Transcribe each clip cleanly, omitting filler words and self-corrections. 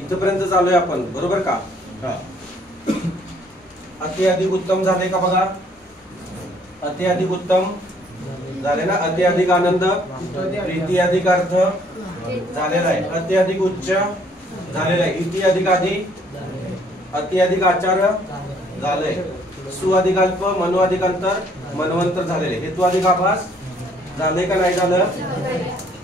इथपर्यंत चालू आहे आपण, बरोबर का? अति अधिक उत्तम झाले का बघा? अति अधिक उत्तम झाले ना? अति अधिक आनंद, प्रीती अधिक अर्थ झालेला आहे. अति अधिक उच्च झालेला आहे. इति अधिक आधी, अति अधिक आचार्य झालंय. सु अधिक अल्प, मनो अधिक अंतर, मनवंतर झालेले. हेतू अधिक आभास झाले का नाही झालं?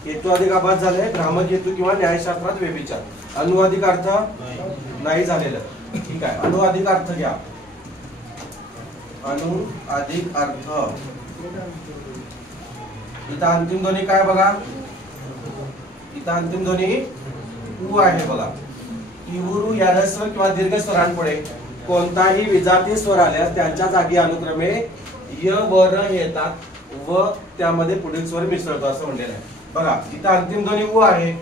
हेतू अधिक आभास झाले. भ्रामक हेतू किंवा न्यायशास्त्रात व्यभिचार. अनु अधिक अर्थ नाही झालेलं. ठीक आहे, अनु अधिक अर्थ घ्या. अनु अधिक अर्थ. इथं अंतिम ध्वनी काय बघा? इथं अंतिम ध्वनी उ आहे बघा. इवुरु या ह्रस्व किंवा दीर्घ स्वरांपुढे कोणताही विजाती स्वर आल्यास त्यांच्या जागी अनुक्रमे य व र येतात व त्यामध्ये पुढील स्वर मिसळतो असं म्हणलेलं आहे बघा. इथं अंतिम ध्वनी उ आहे.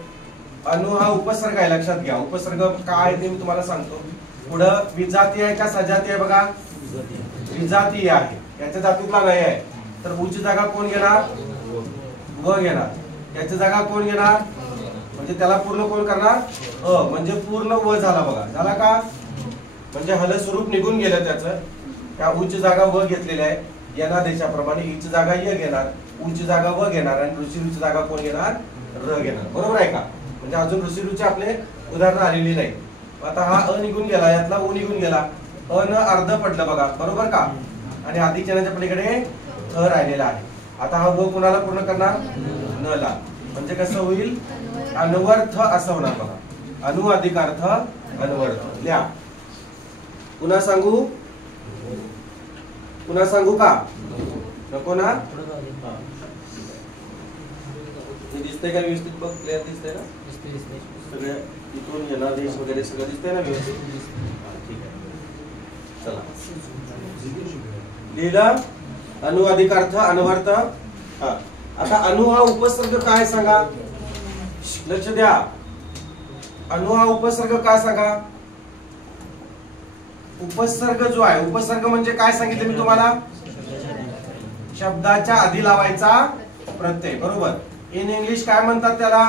अनु हा उपसर्ग आहे, लक्षात घ्या. उपसर्ग काय आहे ते मी तुम्हाला सांगतो. पुढं विजाती आहे का सजाती आहे बघा? विजाती आहे. याच्या धातूतला नाही आहे तर उची जागा कोण घेणार? व घेणार. याची जागा कोण घेणार? म्हणजे त्याला पूर्ण कोण करणार? अ. म्हणजे पूर्ण व झाला बघा. झाला का? म्हणजे हल स्वरूप निघून गेलं त्याचं. त्या उची जागा व घेतलेली आहे. यनादेशाप्रमाणे ईची जागा य घेणार, उची जागा व घेणार आणि ऋषीरूची जागा कोण घेणार? र घेणार. बरोबर आहे का? म्हणजे अजून ऋषीरूचे आपले उदाहरण आलेली नाही. आता हा अ निघून गेला, यातला उ निघून गेला. अ न अर्ध पडलं बघा, बरोबर का? आणि अधिक चिन्हाच्या पलीकडे अ राहिलेला आहे. आता हा व कुणाला पूर्ण करणार? न ला. म्हणजे कसं होईल? अन्वर्थ असं होणार बघा. अनु अधिक अर्थ अन्वर्थ. लिहा. पुन्हा सांगू? पुन्हा सांगू का? नको ना? दिसतंय का व्यवस्थित? बघ, क्लिअर दिसतंय ना? सगळे इथून येणार देश वगैरे सगळं दिसतंय ना व्यवस्थित? ठीक आहे, चला लिहिलं. अनु अधिक अर्थ अन्वर्थ. आता अनु हा उपसर्ग काय सांगा? लक्ष द्या. अनु हा उपसर्ग काय सांगा? उपसर्ग जो आहे, उपसर्ग म्हणजे काय सांगितलं मी तुम्हाला? शब्दाच्या आधी लावायचा प्रत्यय, बरोबर. इन इंग्लिश काय म्हणतात त्याला?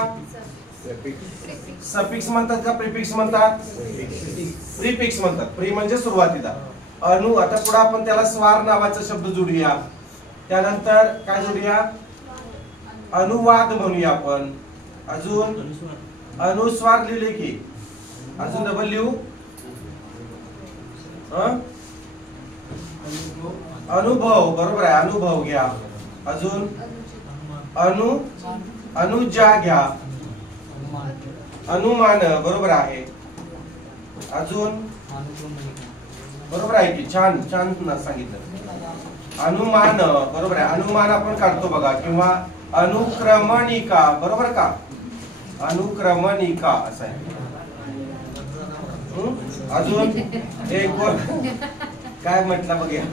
सफिक्स म्हणतात का प्रिफिक्स म्हणतात? प्रिफिक्स म्हणतात. प्री म्हणजे सुरुवातीला. अनु. आता पुढे आपण त्याला स्वार नावाचा शब्द जोडूया. त्यानंतर काय जोडूया? अनुवाद म्हणूया आपण. अजून अनुस्वार लिहिले की अजून डबल लिहू. अनुभव, बरोबर आहे. अनुभव घ्या. अजून अनुजा घ्या. अनुमान, बरोबर आहे. अजून बरोबर आहे की? छान छान सांगितलं. अनुमान, बरोबर आहे. अनुमान आपण काढतो बघा. किंवा अनुक्रमणिका, बरोबर का? अनुक्रमणिका असं आहे. अजून एक काय म्हटलं बघूया.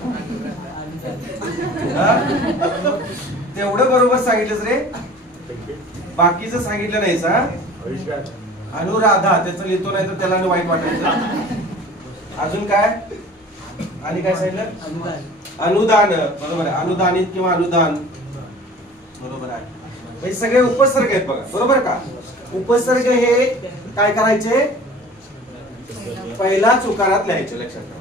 तेवढं बरोबर सांगितलंच रे, बाकीचं सांगितलं नाही सा. अनुराधा त्याचं लिहितो नाही तर त्याला वाईट वाटायचं. अजून काय? आणि काय सांगितलं? अनुदान, बरोबर आहे. अनुदानित किंवा अनुदान, बरोबर आहे. हे सगळे उपसर्ग आहेत बघा, बरोबर का? उपसर्ग हे काय करायचे? पहिलाच उकारात लिहायचे, लक्षात ठेवा.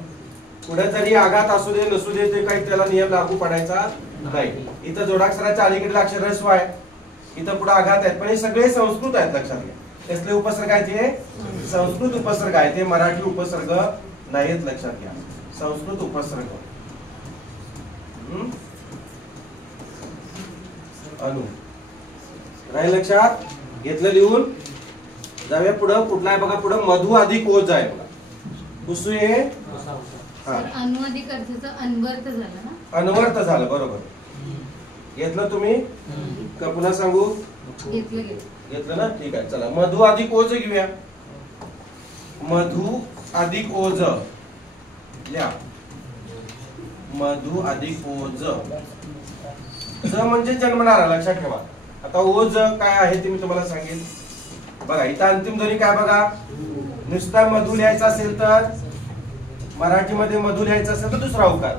पुढे जरी आघात असू दे नसू दे ते काही त्याला नियम लागू पडायचा नाही. इथं जोडाक्षराच्या अलीकडे अक्षर ह्रस्व आहे, इथं पुढे आघात आहेत, पण हे सगळे संस्कृत आहेत, लक्षात घ्या. कसले उपसर्ग आहेत? हे संस्कृत उपसर्ग आहेत. ते मराठी उपसर्ग नाहीत, लक्षात घ्या. संस्कृत उपसर्ग. अनु राहील लक्षात घेतलं लिहून. जाऊया पुढं. कुठला आहे बघा? पुढं मधु अधिक ओज आहे बघा. कुसुये अनु अधिक अर्थाचा अन्वर्थ झाला ना? अन्वर्थ झालं, बरोबर. घेतलं तुम्ही का पुन्हा सांगू? घेतलं ना? ठीक आहे, चला. मधु अधिक ओज घेऊया. मधु अधिक ओज लिहा. मधु अधिक ओज. ज म्हणजे जन्मणारा, लक्षात ठेवा. आता ओज काय आहे ते मी तुम्हाला सांगेन बघा. इथं अंतिम ध्वनी काय बघा? नुसता मधु लिहायचा असेल तर मराठीमध्ये मधु लिहायचा असेल तर दुसरा उकार,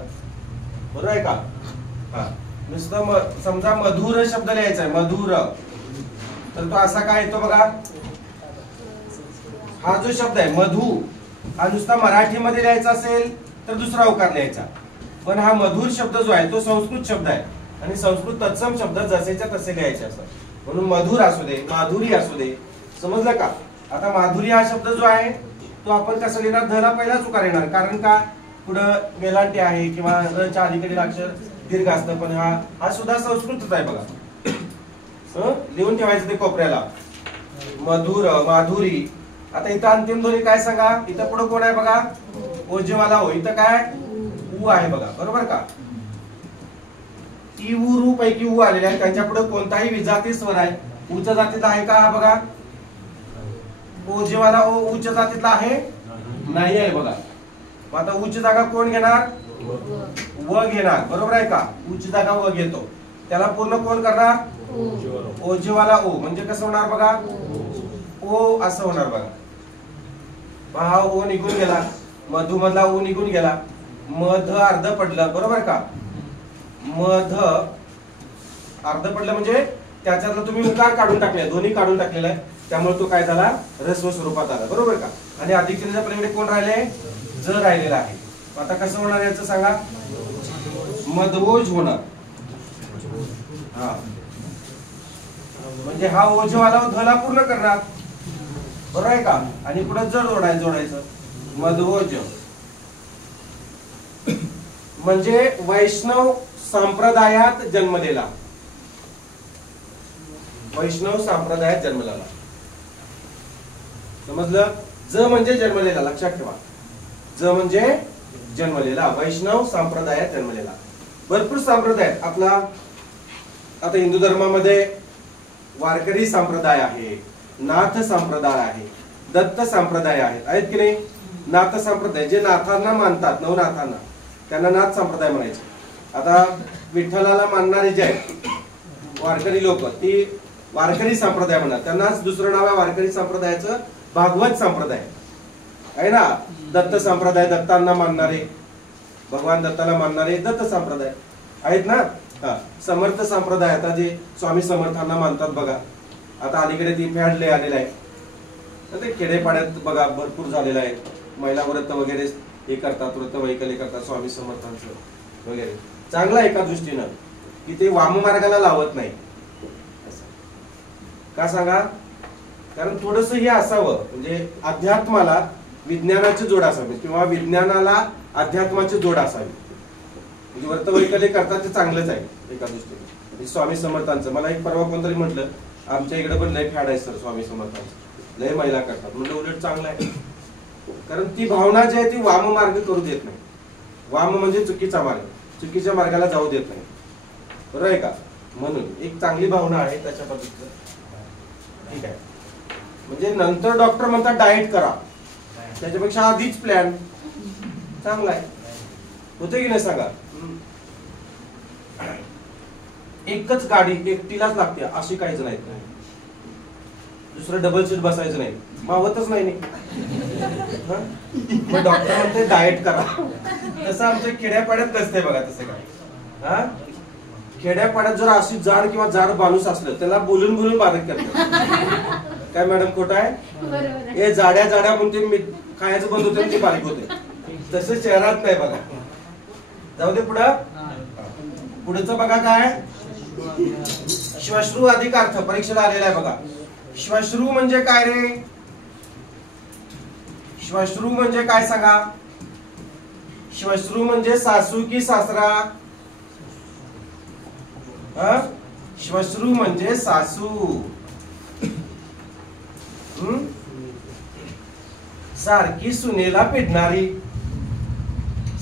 बरोबर आहे का? हा. नुसतं समजा मधुर शब्द लिहायचा आहे, मधुर, तर तो असा काय येतो बघा? हा जो शब्द आहे मधु, हा नुसता मराठीमध्ये लिहायचा असेल तर दुसरा उकार लिहायचा, पण हा मधुर शब्द जो आहे तो संस्कृत शब्द आहे आणि संस्कृत तत्सम शब्द जसेच्या तसे लिहायचे असतात. म्हणून मधुर असू दे, माधुरी असू दे, समजलं का? आता माधुरी हा शब्द जो आहे तो आपण कसं लिहिणार? ध ला पहिलाच उकार येणार, कारण का पुढं वेलांटी आहे किंवा च्या अलीकडील अक्षर दीर्घ असतं, पण हा सुद्धा संस्कृतच आहे बघा. लिहून ठेवायचं ते कोपऱ्याला, मधुर, माधुरी. आता इथं अंतिम ध्वनी काय सांगा? इथं पुढे कोण आहे बघा? ओजेवाला हो. इथं काय? उ आहे बघा, बरोबर का? इ उ रू पैकी उ आलेले आहे, त्यांच्या पुढे कोणताही विजाती स्वर आहे. उच्च जातीतला आहे का? हा बघा, ओजेवाला ओ उच्च जातीतला आहे? नाही आहे बघा. आता उच्च जागा कोण घेणार? व घेणार, बरोबर आहे का? उच्च जागा व घेतो, त्याला पूर्ण कोण करणार? ओजेवाला ओ. म्हणजे कसं होणार बघा? ओ असं होणार बघा. हा ओ निघून गेला, मधु मधला ओ निघून गेला, मध अर्ध पडलं, बरोबर का? मध अर्ध पडलं म्हणजे त्याच्यातलं तुम्ही उकार काढून टाकले, दोन्ही काढून टाकलेला आहे, त्यामुळे तो काय झाला? ऱ्हस्व स्वरूपात आला, बरोबर का? आणि अधिक पलीकडे कोण राहिले? ज राहिलेला आहे. आता कसं होणार याचं सांगा? मधवोज होणार. हा म्हणजे हा ओझवाला धला पूर्ण करणार, बरोबर आहे का? आणि पुढे जर जोडायचं मधवोज. म्हणजे वैष्णव संप्रदायात जन्मलेला, वैष्णव संप्रदायात जन्मलेला, समजलं? ज म्हणजे जन्मलेला, लक्षात ठेवा. ज म्हणजे जन्मलेला, वैष्णव संप्रदायात जन्मलेला. भरपूर संप्रदाय आपला. आता हिंदू धर्मामध्ये वारकरी संप्रदाय आहे, नाथ संप्रदाय आहे, दत्त संप्रदाय आहेत की नाही? नाथ संप्रदाय जे नाथांना मानतात, नवनाथांना, त्यांना नाथ संप्रदाय म्हणायचे. आता विठ्ठलाला मानणारे जे आहेत वारकरी लोक, ती वारकरी संप्रदाय म्हणतात. त्यांनाच दुसरं नाव आहे वारकरी संप्रदायाचं भागवत संप्रदाय आहे ना. दत्त संप्रदाय, दत्तांना मानणारे, भगवान दत्ताला मानणारे दत्त संप्रदाय आहेत ना. समर्थ संप्रदाय, आता जे स्वामी समर्थांना मानतात बघा. आता अलीकडे ती फॅड लय आलेला आहे, ते खेडेपाड्यात बघा भरपूर झालेलं आहे. महिला व्रत वगैरे हे करतात, व्रत वैकल्य करतात स्वामी समर्थांचं वगैरे. चांगलं आहे एका दृष्टीनं की ते वाम मार्गाला लावत नाही. का सांगा? कारण थोडस हे असावं, म्हणजे अध्यात्माला विज्ञानाची जोड असावी किंवा विज्ञानाला अध्यात्माची जोड असावी. म्हणजे व्रत वैकल्य करतात ते चांगलंच आहे एका दृष्टीने. स्वामी समर्थांचं मला एक परवा कोणतरी म्हटलं, आमच्या इकडे पण लय फॅड आहे सर स्वामी समर्थांचं, लय महिला करतात. म्हणजे उलट चांगलं आहे, कारण ती भावना जी आहे ती वाम मार्ग करू देत नाही. वाम म्हणजे चुकीचा मार्ग, चुकीच्या मार्गाला जाऊ देत नाही, बरोबर आहे का? म्हणून एक चांगली भावना आहे त्याच्या पद्धतीचं, ठीक आहे. म्हणजे नंतर डॉक्टर म्हणतात डाएट करा, त्याच्यापेक्षा आधीच प्लॅन चांगला आहे. होते की नाही सांगा? एकच गाडी एकटीलाच लागते अशी काहीच नाही, दुसरं डबल सीट बसायचं नाही, मावतच नाही. डॉक्टर म्हणते डाएट करा. तसं आमच्या खेड्यापाड्यात नसते बघा तसं काय. खेड्यापाड्यात जर अशी जाड किंवा जाड माणूस असलं त्याला बोलून बोलून बारीक करतात. काय मॅडम खोटं आहे? हे जाड्या जाड्या म्हणते मी खायचं बंद होते ते बारीक होते, तसं शहरात नाही बघा. जाऊ दे पुढं. पुढचं बघा काय? श्वश्रू अधिक अर्थ परीक्षेला आलेला आहे बघा. श्वश्रू म्हणजे काय रे? श्वश्रू म्हणजे काय सांगा? श्वश्रू म्हणजे सासू की सासरा? श्वश्रू म्हणजे सासू. सारखी सुनेला पिडणारी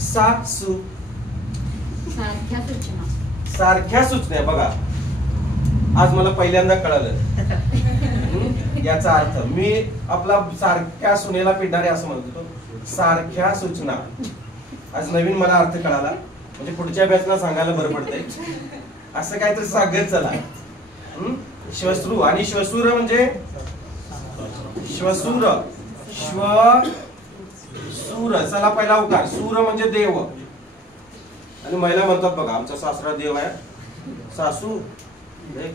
सासू. सारख्या सूचना बघा, आज मला पहिल्यांदा कळालं याचा अर्थ. मी आपला सारख्या सुनेला पिडणारे असं म्हणतो, सारख्या सूचना. आज नवीन मला अर्थ कळाला, म्हणजे पुढच्या बॅचला सांगायला बरं पडतंय. असं काहीतरी सांगत चला. श्वश्रू आणि श्वशूर म्हणजे श्वसूर, श्वसूर. चला पहिला उकार. सूर म्हणजे देव, आणि महिला म्हणतात बघा आमचा सासरा देव आहे, सासू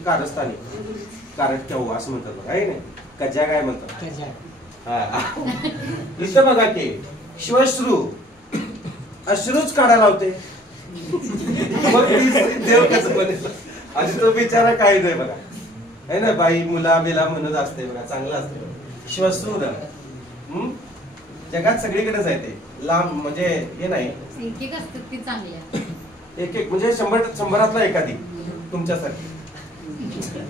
कारस्थानी कारट ठेवू असं म्हणतात बघा, आहे नाही? कज्या काय म्हणतात? इथं बघा की श्वश्रू अश्रूच काढायला होते. देव कसं बनेल आणि तो बिचारा काही नाही बघा, है ना. बाई मुला बिला म्हणत असते बघा, चांगलं असते श्वश्रूर. जगात सगळीकडेच आहे ते, लांब म्हणजे हे नाही. एक एक असतात ती चांगल्या, एक एक म्हणजे 100-100 एखादी तुमच्यासाठी.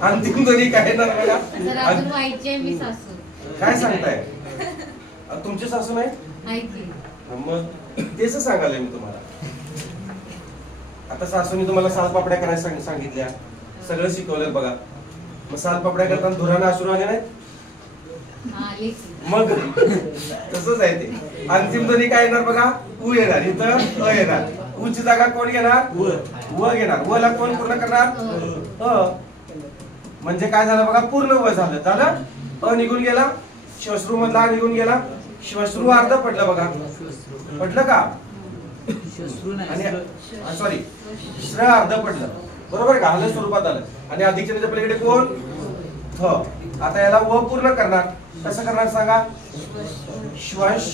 अंतिम दोन्ही काय ना बघा. जर अजून व्हायची आहे मी सासू. काय सांगताय, तुमची सासू नाही? आहे की. मग तेच सांगायला मी तुम्हाला. आता सासूने तुम्हाला सालपापड्या करायला सांगितल्या, सगळं शिकवलं बघा. मग सालपापड्या करताना धुराने अश्रू आले नाहीत? मग तसंच आहे ते. अंतिम ध्वनी काय येणार बघा, उ येणार, इथं अ येणार. उची जागा कोण घेणार? व घेणार. व ला कोण पूर्ण करणार? अ. म्हणजे काय झालं बघा, पूर्ण व झालं. झालं, अ निघून गेला, श्वश्रू मधला निघून गेला, श्वश्रू अर्ध पडलं बघा. पडलं का? आणि सॉरी श्र अर्ध पडलं, बरोबर का? हल स्वरूपात आलं. आणि अधिक चिन्हाच्या पलीकडे कोण? थ. आता याला व पूर्ण करणार. कसं करणार सांगा? श्वश.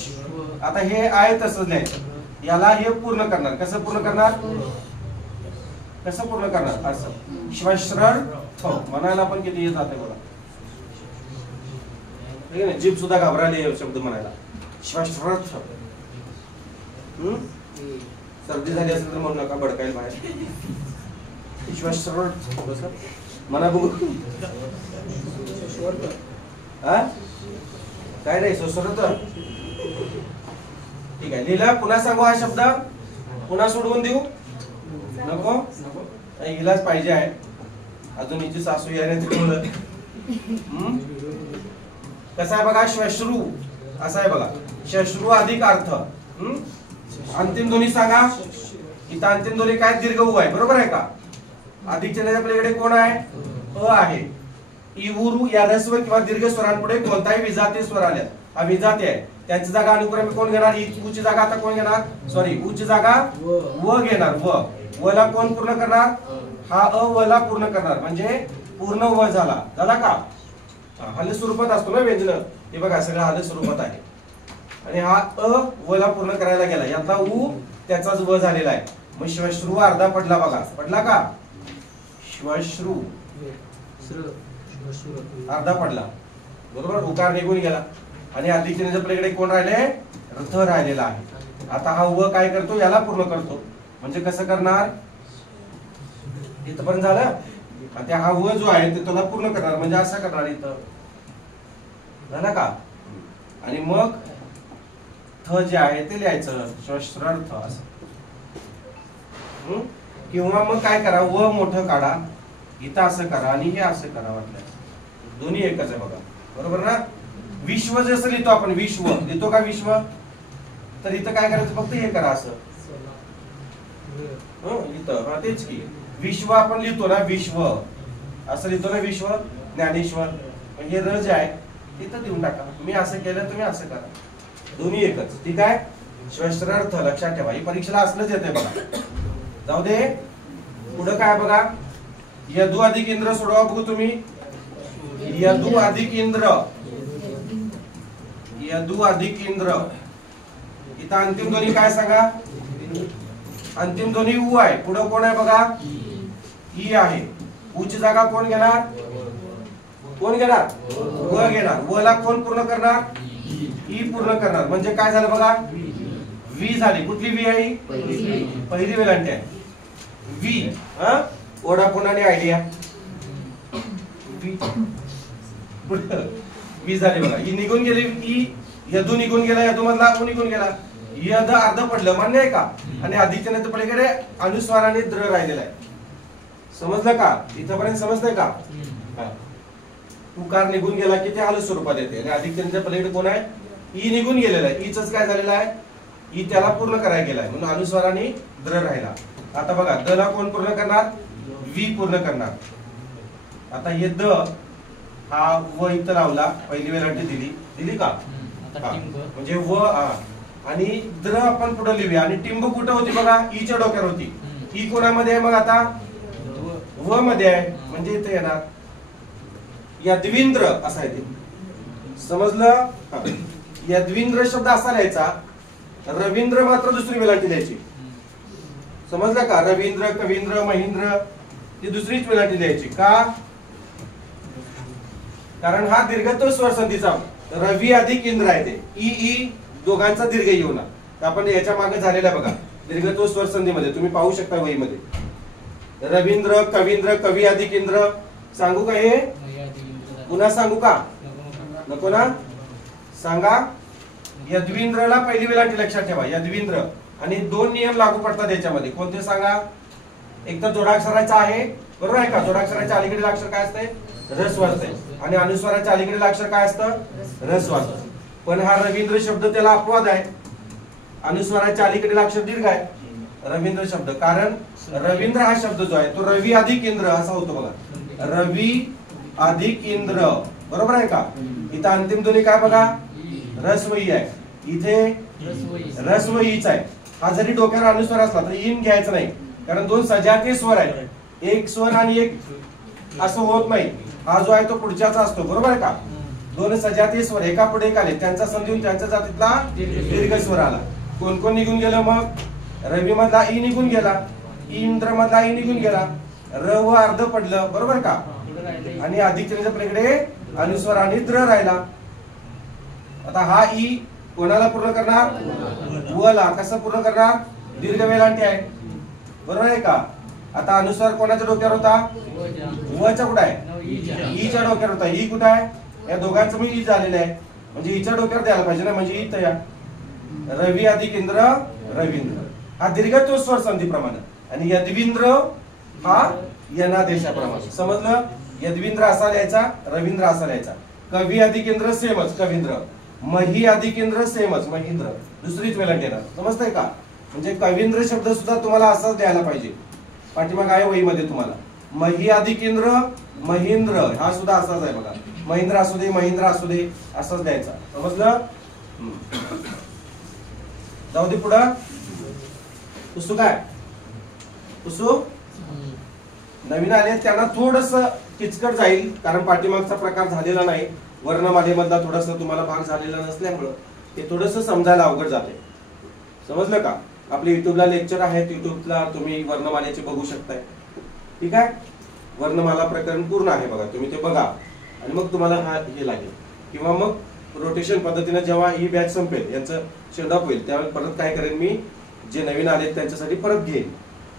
आता हे आहे तसंच लिहायचं. याला हे पूर्ण करणार. कसं पूर्ण करणार? कसं पूर्ण करणार? असं श्वश्रर थ. म्हणायला पण किती येत जाते बघा, ठीक आहे. जीभ सुद्धा घाबरायला शब्द म्हणायला. श्वश्रर थ. सर्दी झाली असेल तर म्हणू नका, बडकायला बाहेर. श्वश्रर थ म्हणा बघू. काय नाही सोसरत. ठीक आहे, लिहिला. पुन्हा सांगू हा शब्द, पुन्हा सोडवून देऊ नको? हिलाच पाहिजे आहे अजून, हिची सासू याने तिकडं. कसा आहे बघा, श्वश्रू असा आहे बघा. श्वश्रू अधिक अर्थ. अंतिम ध्वनी सांगा. इथं अंतिम ध्वनी काय? दीर्घ उ आहे, बरोबर आहे का? अधिक चिन्हाच्या पलीकडे कोण आहे? अ आहे. इवुरू या ह्रस्व किंवा दीर्घ स्वरांपुढे कोणताही विजाती स्वर आल्यात, हा विजाती आहे, त्याची जागा अनुक्रमे कोण घेणार? उची जागा आता कोण घेणार? सॉरी, उची जागा व घेणार. व ला कोण पूर्ण करणार? हा अ व ला पूर्ण करणार, म्हणजे पूर्ण व झाला. झाला का? हल स्वरूपात असतो ना व्यंजन, हे बघा सगळं हल स्वरूपात आहे. आणि हा अ व ला पूर्ण करायला गेला, यातला उ त्याचाच व झालेला आहे. मग श्वश्रू अर्धा पडला बघा. पडला का? श्वश्रू अर्धा पडला, बरोबर. उकार निघून गेला. आणि अधिक चिन्हाच्या पलीकडे कोण राहिले? रथ राहिलेला आहे. आता हा व काय करतो? याला पूर्ण करतो. म्हणजे कसं करणार? इथपर्यंत झालं. आता हा व जो आहे ते त्याला पूर्ण करणार, म्हणजे असं करणार इथं. झालं का? आणि मग थ जे आहे ते लिहायचं, श्वश्रार्थ असं. किंवा मग काय करा, व मोठं काढा, इथं असं करा आणि हे असं करा वाटलं. दोन्ही एकच आहे बघा, बरोबर ना? विश्व जसं लिहितो आपण, विश्व लिहितो का विश्व? तर इथं काय करायचं? फक्त हे करा असं. इथं हा तेच की विश्व आपण लिहितो ना, विश्व असं लिहितो ना, विश्व ज्ञानेश्वर. हे र जे आहे तिथं देऊन टाका. मी असं केलं, तुम्ही असं करा, दोन्ही एकच. ठीक आहे. श्वश्रार्थ लक्षात ठेवा, ही परीक्षेला असलंच येते बघा. जाऊ दे. पुढं काय बघा, यदु अधिक इंद्र सोडवा बघू तुम्ही. यदु अधिक इंद्र, यदु अधिक इंद्र. इथं अंतिम ध्वनी काय सांगा? अंतिम ध्वनी उ आहे. पुढं कोण आहे बघा? ई आहे. उची जागा कोण घेणार? कोण घेणार? व घेणार. व ला कोण पूर्ण करणार? ई पूर्ण करणार. म्हणजे काय झालं बघा? वी झाली. कुठली वी आहे? पहिली वेलांटी आहे. वी. ओडाफोन आणि आयडिया. वी झाली बघा. ई निघून गेली. ई यदू निघून गेला, यदू मधला उ निघून गेला. यद अर्ध पडलं, मान्य आहे का? आणि अधिक चिन्हाच्या पलीकडे अनुस्वाराने द्र राहिलेला आहे. समजलं का? इथपर्यंत समजलंय का? उकार निघून गेला की ते हल स्वरूपात येते. आणि अधिक चिन्हाच्या पलीकडे कोण आहे? ई निघून गेलेला आहे. ईच काय झालेलं आहे? ई त्याला पूर्ण करायला गेलाय, म्हणून अनुस्वाराने द्र राहिला. आता बघा, द ला कोण पूर्ण करणार? वी पूर्ण करणार. आता हे द हा व इथं लावला, पहिली वेलांटी दिली का? म्हणजे व आणि द्र आपण पुढे लिहूया. आणि टिंब कुठं होती बघा? ईच्या डोक्यावर होती. ई कोणामध्ये आहे मग? आता व मध्ये आहे, म्हणजे इथे येणार यद्विंद्र असा आहे ते. समजलं? यद्विंद्र शब्द असा लिहायचा, रवींद्र मात्र दुसरी वेलांटी लिहायची. समजलं का? रवींद्र, कवींद्र, महेंद्र ही दुसरीच वेलांटी लिहायची. का? कारण हा दीर्घत्व स्वर संधीचा रवी अधिक इंद्र आहे ते. ई दोघांचा दीर्घ येऊ ना. आपण याच्या मागे झालेला बघा दीर्घत्व स्वर संधीमध्ये तुम्ही पाहू शकता वहीमध्ये. रवींद्र, कवींद्र, कवी अधिक इंद्र. सांगू का हे? पुन्हा सांगू का? नको ना? सांगा. यद्विंद्रला पहिली वेलांटी लक्षात ठेवा, यद्विंद्र. आणि दोन नियम लागू पडतात याच्यामध्ये. कोणते सांगा? एक तर जोडाक्षराचा आहे, बरोबर आहे का? जोडाक्षराच्या अलीकडील अक्षर काय असते? ऱ्हस्व असते. आणि अनुस्वाराच्या अलीकडील अक्षर काय असतं? ऱ्हस्व असतं. पण हा रवींद्र शब्द त्याला अपवाद आहे. अनुस्वाराच्या अलीकडील अक्षर दीर्घ आहे रवींद्र शब्द. कारण रवींद्र हा शब्द जो आहे तो रवी अधिक इंद्र असा होतो बघा. रवी अधिक इंद्र, बरोबर आहे का? इथं अंतिम ध्वनी काय बघा? ऱ्हस्व ई आहे. इथे ऱ्हस्व ईच आहे. हा जरी डोक्यावर अनुस्वार असला तरी इन घ्यायचं नाही, कारण दोन सजातीय स्वर आहेत. एक स्वर आणि एक असं होत नाही. हा जो आहे तो पुढच्याचा असतो, बरोबर आहे का? दोन सजातीय स्वर एका पुढे एक आले, त्यांचा संधी त्यांच्या जातीतला दीर्घ स्वर आला. कोण कोण निघून गेलं मग? रवी मधला ई निघून गेला, इंद्र मधला ई निघून गेला, र व अर्ध पडलं, बरोबर का? आणि अधिक पलीकडे अनुस्वार आणि द्र राहिला. आता हा ई कोणाला पूर्ण करणार? व ला. कसं पूर्ण करणार? दीर्घ वेलांटी आहे, बरोबर आहे का? आता अनुस्वार कोणाच्या डोक्यावर होता? वच्या कुठे आहे? ईच्या डोक्यावर होता. ई कुठे आहे? या दोघांचं मी ई झालेलं आहे, म्हणजे ईच्या डोक्यावर द्यायला पाहिजे ना, म्हणजे ई तया. रवी अधिक इंद्र, रवींद्र हा दीर्घत्व स्वर संधी प्रमाणे. आणि यद्विंद्र हा यनादेशाप्रमाणे. समजलं? यद्विंद्र असा लिहायचा, रवींद्र असा लिहायचा. कवी अधिक इंद्र सेमच कवींद्र, मही अधिक इंद्र सेमच महींद्र. दुसरीच वेलांटी येणार. समजतंय का? म्हणजे कवींद्र शब्द सुद्धा तुम्हाला असाच द्यायला पाहिजे. पाठीमाग आहे वहीमध्ये तुम्हाला. मही अधिक इंद्र, महेंद्र हा सुद्धा असाच आहे बघा. महेंद्र असू दे, महेंद्र असू दे, असंच द्यायचा. समजलं? जाऊ दे पुढं. पुसू काय? पुसू नवीन आले त्यांना थोडस किचकट जाईल, कारण पाठीमागचा प्रकार झालेला नाही. वर्णमालेमधला थोडासा तुम्हाला भाग झालेला नसल्यामुळं ते थोडस समजायला अवघड जाते. समजलं का? आपले युट्यूबला लेक्चर आहेत, युट्यूबला तुम्ही वर्णमालेचे बघू शकताय. ठीक आहे? वर्णमाला प्रकरण पूर्ण आहे बघा, तुम्ही ते बघा आणि मग तुम्हाला हा हे लागेल. किंवा मग रोटेशन पद्धतीने जेव्हा ही बॅच संपेल, यांचं शेंड ऑफ होईल, त्यावेळेस परत काय करेन मी, जे नवीन आले त्यांच्यासाठी परत घेईन.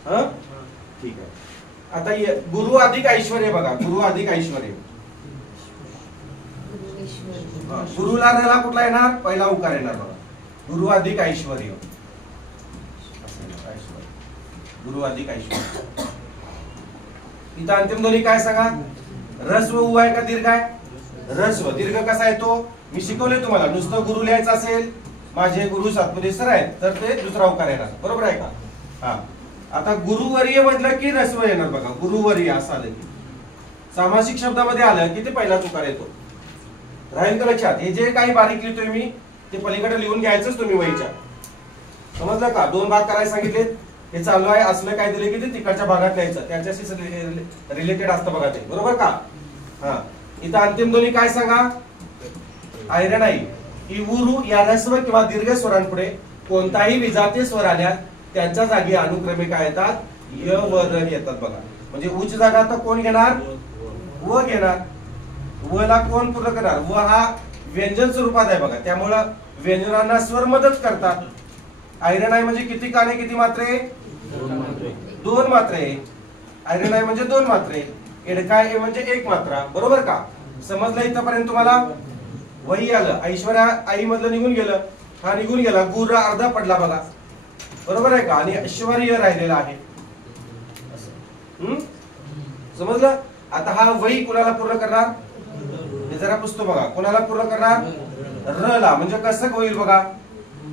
हा ठीक आहे. आता गुरु अधिक ऐश्वर्य बघा. गुरु अधिक ऐश्वर्य. गुरुला रला कुठला येणार? पहिला उकार येणार बघा. गुरु अधिक ऐश्वर्य. गुरु अधिक ऐश्वर्य. इथं अंतिम ध्वनी काय सांगा? ऱ्हस्व उ आहे का दीर्घ आहे? ऱ्हस्व. दीर्घ कसा येतो? मी शिकवले तुम्हाला. नुसतं गुरु लिहायचं असेल, माझे गुरु सातपुते सर आहेत, तर ते दुसरा उकार येणार, बरोबर आहे का? हा. आता गुरुवर्य म्हटलं की ऱ्हस्व येणार बघा. गुरुवर्य असं आलं की सामासिक शब्दामध्ये आलं की ते पहिलाच उकार येतो. राहील का लक्षात? हे जे काही बारीक लिहितोय मी ते पलीकडे लिहून घ्यायचंच तुम्ही वहीच्या. समजलं का? दोन भाग करायला सांगितले. हे चालू आहे असलं काय दिले की ते तिकडच्या भागात लिहायचं, त्यांच्याशी रिलेटेड असतं बघा ते, बरोबर का? हा. इथं अंतिम ध्वनी काय सांगा? आयरन आई. इवुरू या ऱ्हस्व किंवा दीर्घ स्वरांपुढे कोणताही विजातीय स्वर आल्यास त्यांच्या जागी अनुक्रमे काय येतात? य व र येतात बघा. म्हणजे उच्च जागा आता कोण घेणार? व घेणार. व ला कोण पूर्ण करणार? व हा व्यंजन स्वरूपात आहे बघा, त्यामुळं व्यंजनांना स्वर मदत करतात. आयरन आहे म्हणजे किती काने किती मात्रे? दोन मात्रे. आयरन आहे म्हणजे दोन मात्रे. एडकाय म्हणजे एक मात्रा, बरोबर का? समजलं इथपर्यंत तुम्हाला? वही आलं. ऐश्वर्या आई मधलं निघून गेलं, हा निघून गेला. गुर अर्धा पडला बघा, बरोबर आहे का? आणि ऐश्वर्य राहिलेला आहे. समजलं? आता हा वही कुणाला पूर्ण करणार? हे जरा पुसतो बघा. कोणाला पूर्ण करणार? र ला. म्हणजे कसं होईल बघा.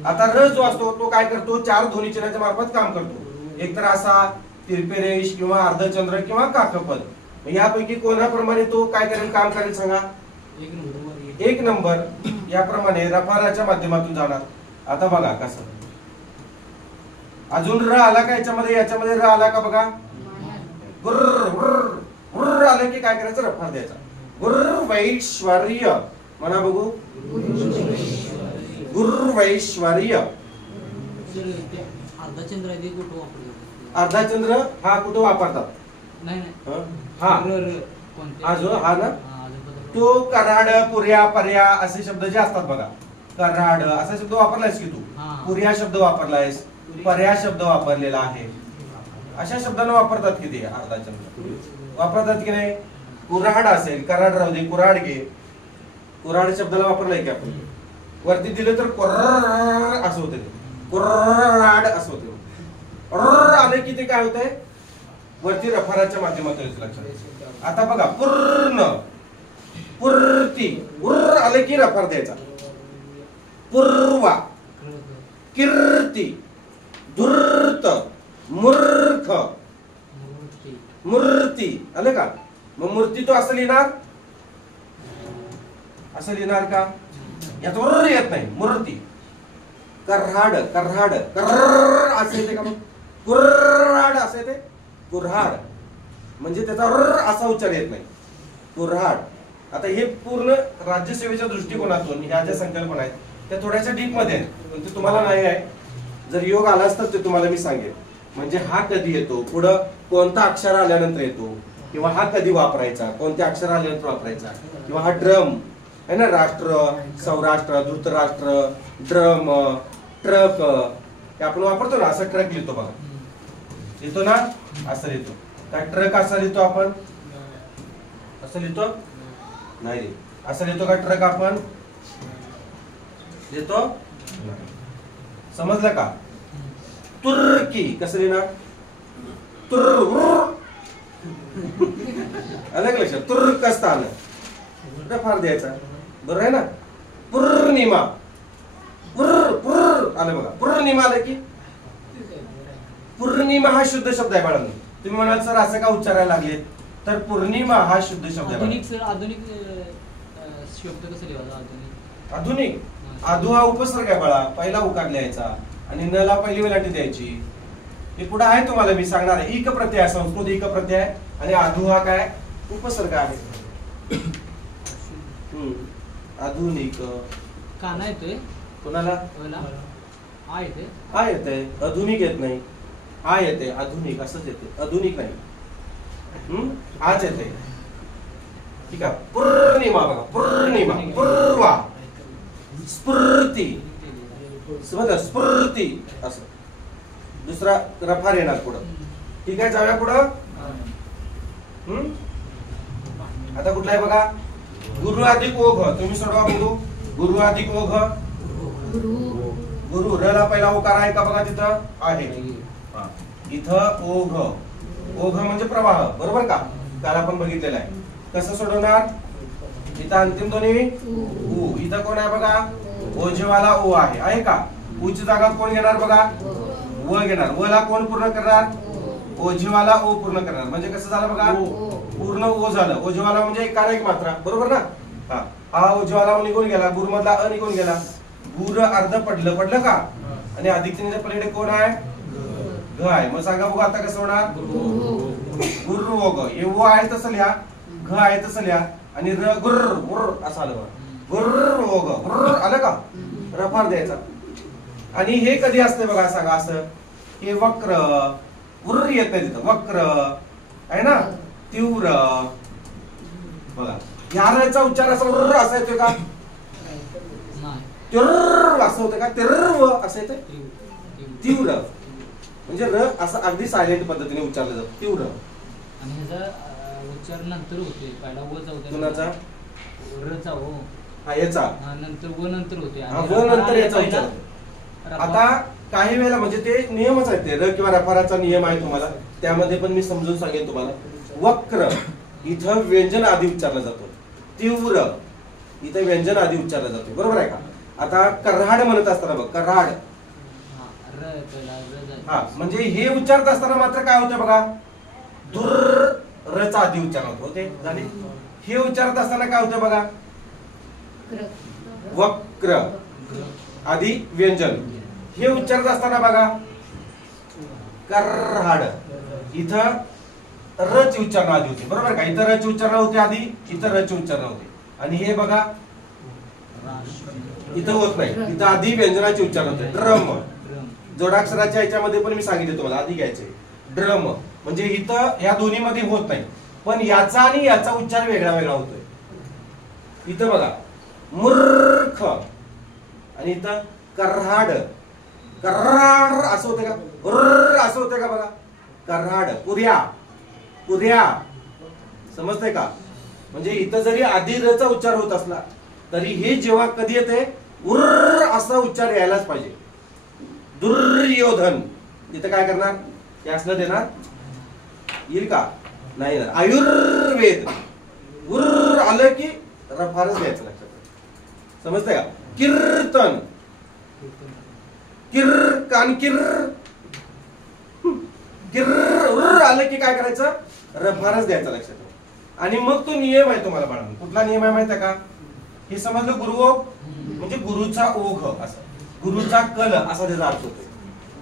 आता र जो असतो तो काय करतो? चार ध्वनी चिन्हाच्या मार्फत काम करतो. एकतर असा, तिरपे रेष किंवा अर्धचंद्र किंवा काकपद. यापैकी कोणाप्रमाणे तो काय करेल, काम करेल सांगा? एक नंबर याप्रमाणे रफाराच्या माध्यमातून जाणार. आता बघा कसं. अजून र आला का याच्यामध्ये? याच्यामध्ये र आला का बघा? गुर्र गुर्र गुर्र आलं की काय करायचं? रफार द्यायचा. गुर्र वैश्वर्य. म्हणा बघू. गुरुवैश्वर्य. अर्धचंद्र आहे कुठं वापरतात? अर्धाचंद्र हा कुठं वापरतात? नाही हा हा जो हा ना तो कराड पुर्या पर्या असे शब्द जे असतात बघा. कराड असा शब्द वापरलायस की तू. पुर्या शब्द वापरलायस, पर्या शब्द वापरलेला आहे. अशा शब्दांना वापरतात की ते अर्धाचंद्र वापरतात की नाही. कुऱ्हाड असेल, कराड राहू दे, कुऱ्हाड घे. कुऱ्हाड शब्दाला वापरलाय की आपण. वरती दिलं तर कुर्र असं होते, कुर्राड असं होते. आले की ते काय होतंय वरती रफाराच्या माध्यमातून लक्षात. आता बघा पूर्ण पूर्ती उर्र आले की रफार द्यायचा. पूर्वा कीर्ती धूर्त मूर्ख मूर्ती आले का. मग मूर्ती तो असं लिहिणार, असं लिहिणार का. यात उर्र येत नाही. मूर्ती. कर्हाड कर्हाड कर्र असे येते का. मग कुर्हाड असे येते. कुऱ्हाड म्हणजे त्याचा उर्र असा उच्चार येत नाही. कुऱ्हाड. आता हे पूर्ण राज्यसेवेच्या दृष्टिकोनातून ह्या ज्या संकल्पना आहेत त्या थोड्याशा डीप मध्ये आहेत, पण ते तुम्हाला नाही आहे. जर योग आलाच तर ते तुम्हाला मी सांगेन. म्हणजे हा कधी येतो, पुढं कोणता अक्षर आल्यानंतर येतो, किंवा हा कधी वापरायचा, कोणत्या अक्षर आल्यानंतर वापरायचा, किंवा हा ड्रम है ना. राष्ट्र, सौराष्ट्र, धृतराष्ट्र, ड्रम, ट्रक हे आपण वापरतो ना. असं ट्रक लिहितो बघा, लिहितो ना, असं लिहितो. काय ट्रक असं लिहितो आपण, असं लिहितो नाही. असं लिहितो का ट्रक आपण, लिहितो. समजलं का. तुर्की कसं लिहिणार, तुर्र अलग लक्षात. तुर्कस्तान फार द्यायचा, बरोबर आहे ना. पूर्णिमा आलं बघा. पूर्णिमा आलं की पूर्णिमा हा शुद्ध शब्द आहे बाळांनो. तुम्ही म्हणाल सर असं का उच्चारायला लागले, तर पूर्णिमा हा शुद्ध शब्द आहे. आधुनिक सर आधुनिक शब्द कसं लिहायचा. आधुनिक आधुनिक आधु हा उपसर्ग आहे बाळा. पहिला उकार लिहायचा आणि न ला पहिली वेलांटी द्यायची. हे पुढे आहे तुम्हाला मी सांगणार आहे. इक प्रत्यय आहे, संस्कृत इक प्रत्यय आहे. आणि आधु हा काय उपसर्ग आहे. आधुनिक काना येतोय कोणाला आ येते. आ येते, आधुनिक येत नाही. आ येते, आधुनिक असंच येते, आधुनिक नाही. आज येते. ठीक आहे. पूर्णिमा बघा. पूर्णिमा पूर्वा स्फूर्ती समजलं. स्फूर्ती असं. दुसरा रफार येणार पुढं. ठीक आहे. जाऊया पुढं. आता कुठला आहे बघा. गुरु अधिक ओघ. तुम्ही सोडवा बघू. गुरु अधिक ओघ. गुरु र ला पहिला ओकार आहे का बघा. तिथं आहे. इथं ओघ. ओघ म्हणजे प्रवाह, बरोबर का. काल आपण बघितलेलं आहे. कसं सोडवणार. इथं अंतिम ध्वनी उ. इथं कोण आहे बघा. ओझेवाला ओ आहे का. उची जागा कोण घेणार बघा. व घेणार. व ला कोण पूर्ण करणार. ओझेवाला ओ पूर्ण करणार. म्हणजे कसं झालं बघा. पूर्ण ओ झालं. ओझेवाला म्हणजे एक काना एक मात्रा, बरोबर ना. हा ओझेवाला निघून गेला. गुरु मधला अ निघून गेला. गुर अर्ध पडलं का. आणि अधिक चिन्हाच्या पलीकडे कोण आहे. घ आहे. मग सांगा बघू आता कसं होणार. गुरु ओ ग. हे ओ आहे तसं लिहा, घ आहे तसं लिहा. आणि र गुर्र गुर्र असं आलं बघा. गुर्र ओ ग. गुर्र आलं का. रफार द्यायचा. आणि हे कधी असते बघा. सांगा असं. हे वक्र उर्र येत नाही तिथं. वक्र आहे ना. तीव्र बघा. या रचा उच्चार असा उर्र असा येतोय का. तीव्र असं होतं का. तीव्र असं येतंय. तीव्र म्हणजे र असं अगदी सायलेंट पद्धतीने उच्चारलं जातं. तीव्र. आणि ह्याचा उच्चार नंतर होते. पहिला व चा होता. कुणाचा. र चा हो. हा याचा. नंतर व नंतर होते. व नंतर याचा उच्चार. आता काही वेळेला म्हणजे ते नियमच आहेत. ते र किंवा रफाराचा नियम आहे तुम्हाला. त्यामध्ये पण मी समजून सांगेन तुम्हाला. वक्र इथं व्यंजन आधी उच्चारला जातो. तीव्र इथं व्यंजन आधी उच्चारला जातो, बरोबर आहे का. आता कराड म्हणत असताना बघ. कराड हा म्हणजे हे उच्चारत असताना मात्र काय होतं बघा. धुर रचा आधी उच्चार होते झाले. हे उच्चारत असताना काय होतं बघा. वक्र आधी व्यंजन. हे उच्चारत असताना बघा. कराड इथं र ची उच्चारण आधी होती, बरोबर का. इथं र ची उच्चारण होती आधी, इथं र ची उच्चारण होती. आणि हे बघा इथं होत नाही, इथं आधी व्यंजनाचे उच्चार होते. ड्रम जोडाक्षराच्या याच्यामध्ये पण मी सांगितले तुम्हाला आधी घ्यायचे. ड्रम म्हणजे इथं या दोन्ही मध्ये होत नाही, पण याचा आणि याचा उच्चार वेगळा वेगळा होतोय. इथं बघा मूर्ख आणि इथं कर्हाड. कर्हाड असं होते का, असं होते का बघा. कर्हाड पुऱ्या पुऱ्या, समजतंय का. म्हणजे इथं जरी आधी र चा उच्चार होत असला तरी हे जेव्हा कधी येते उर्र असा उच्चार यायलाच पाहिजे. दुर्योधन इथं काय करणार, हे असलं देणार येईल का, नाही ना. आयुर्वेद उर्र आलं की रफारच घ्यायचं लक्षात, समजतंय का. कीर्तन किर कान किर किर उर्र आलं की काय करायचं, रफारच द्यायचा लक्षात. आणि मग तो नियम आहे तुम्हाला बाळांनो. कुठला नियम आहे माहिती आहे का, हे समजलं. गुरुओग म्हणजे गुरुचा ओघ, असं गुरुचा कल असा त्याचा अर्थ होतो.